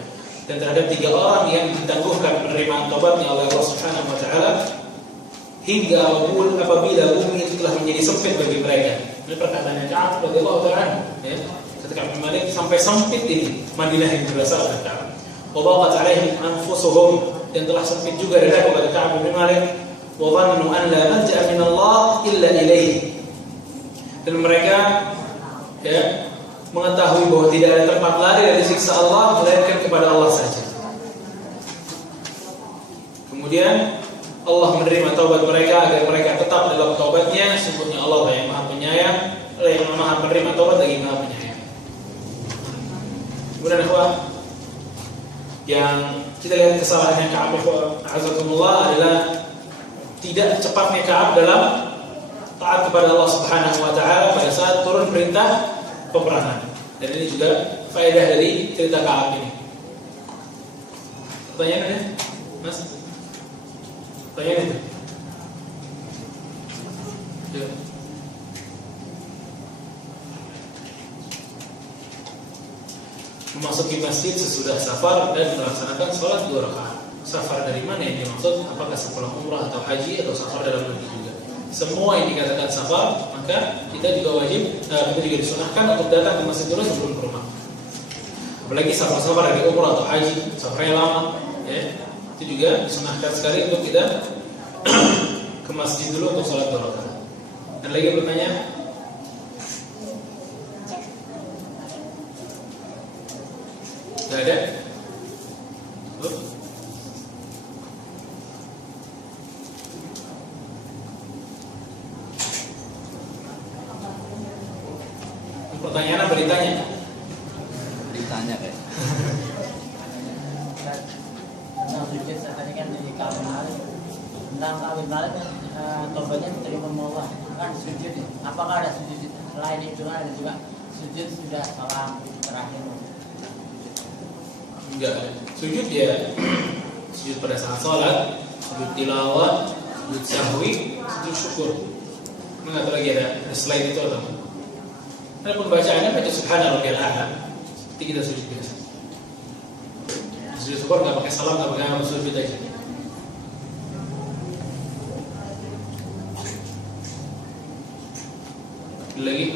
Dan terhadap 3 orang yang ditangguhkan penerimaan taubatnya oleh Allah Subhanahu wa taala hingga apabila bumi itu telah menjadi sempit bagi mereka. Ini perkataannya Ka'ab radhiyallahu ta'ala ya. Ketika Ibnu Malik sampai sempit ini Madinah yang berasal dari Ka'ab. Wa daghat 'alaihim anfusuhum, dan telah sempit juga dada kepada Ka'ab bin Malik. Wa dhannu an la malja'a min Allah illa ilaihi. Dan mereka ya mengetahui bahwa tidak ada tempat lari dari siksa Allah melainkan kepada Allah saja. Kemudian Allah menerima taubat mereka agar mereka tetap dalam taubatnya. Sesungguhnya Allah yang Maha Penyayang, yang Maha Penerima taubat lagi Maha Penyayang. Kemudian yang kita lihat kesalahannya Ka'ab azzakumullah adalah tidak cepatnya Ka'ab dalam taat kepada Allah Subhanahu wa taala pada saat turun perintah peperangan. Dan ini juga faedah dari cerita Ka'ab ini. Pertanyaan ada? Mas? Pertanyaan itu? Ya. Memasuki masjid sesudah safar dan melaksanakan sholat 2 rakaat. Safar dari mana yang dimaksud? Apakah sepulang umrah atau haji atau safar dalam negeri juga? Semua yang dikatakan safar, maka kita juga wajib, kita juga disunahkan untuk datang ke masjid dulu sebelum ke rumah. Apalagi safar-safar dari umrah atau haji, safarnya lama, ya, itu juga disunahkan sekali untuk kita ke masjid dulu untuk sholat 2 rakaat. Dan lagi bertanya? Tidak ada? Pertanyaan apa ditanya? Ditanya kayak. Tentang sujud tadi kan dari Ka'ab Malik. Tentang Ka'ab Malik tobatnya diterima Allah. Kan sujud. Apakah ada sujud selain itu ada juga sujud sudah salam terakhir? Enggak. Sujud ya. Sujud pada saat sholat, sujud tilawah, sujud sahwi, sujud syukur. Enggak tahu lagi ada selain itu atau? Adapun bacaannya baca subhana rabbiyal a'la. Nanti kita sujud biasa. Sujud syukur enggak pakai salam, enggak pakai apa, sujud aja. Lagi.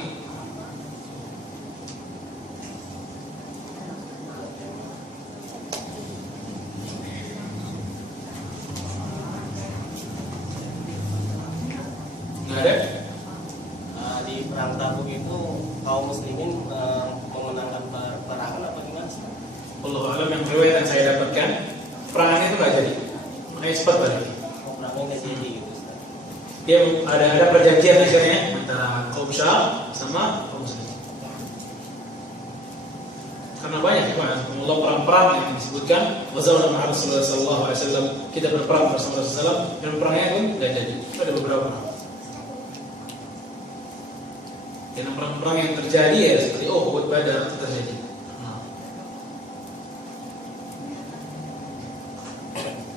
Enggak ada? Di perang Tabuk itu kaum muslimin memenangkan peperangan apa gimana? Allah alam, yang riwayat yang saya dapatkan, perangannya itu nggak cepat balik. Perangnya nggak jadi gitu Ustaz. Dia ada perjanjian akhirnya antara kaum Syam sama kaum Muslim. Karena banyak Allah perang-perang yang disebutkan wazawna ma'a Rasulullah sallallahu alaihi wasallam, kita berperang bersama Rasulullah dan perangnya pun tidak jadi. Ada beberapa perang. Dan perang-perang yang terjadi ya seperti Uhud, Badar itu terjadi.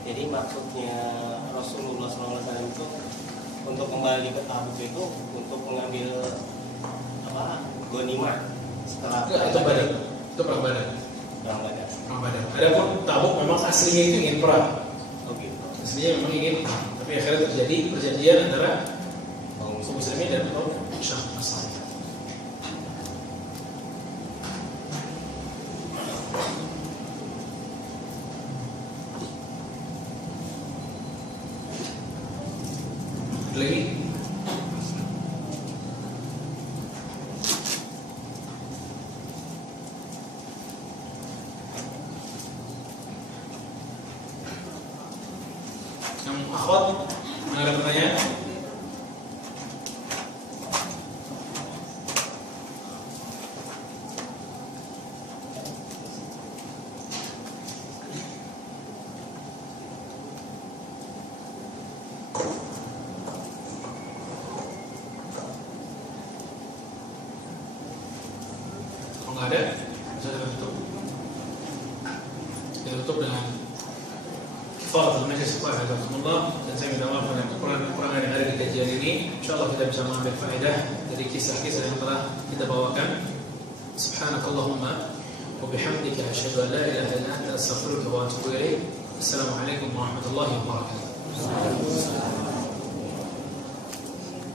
Jadi maksudnya Rasulullah SAW itu untuk kembali ke Tabuk itu untuk mengambil ghanimah setelah Itu Badar. Itu perang Badar. Perang Badar. Perang Badar. Adapun Tabuk memang aslinya itu ingin perang. Oh gitu. Aslinya memang ingin perang, tapi akhirnya terjadi perjanjian antara kaum muslimin dan kaum Syam. Lagi yang akhwat ada pertanyaan? Nggak ada, bisa kita tutup. Kita tutup dengan kifaratul majlis subhanallah, dan saya minta maaf dengan kekurangan yang ada di kajian ini. Insyaallah kita bisa mengambil faedah dari kisah-kisah yang telah kita bawakan. Subhanakallahumma wa bihamdika asyhadu an la ilaha illa anta astaghfiruka wa atubu ilaik. Assalamualaikum warahmatullahi wabarakatuh.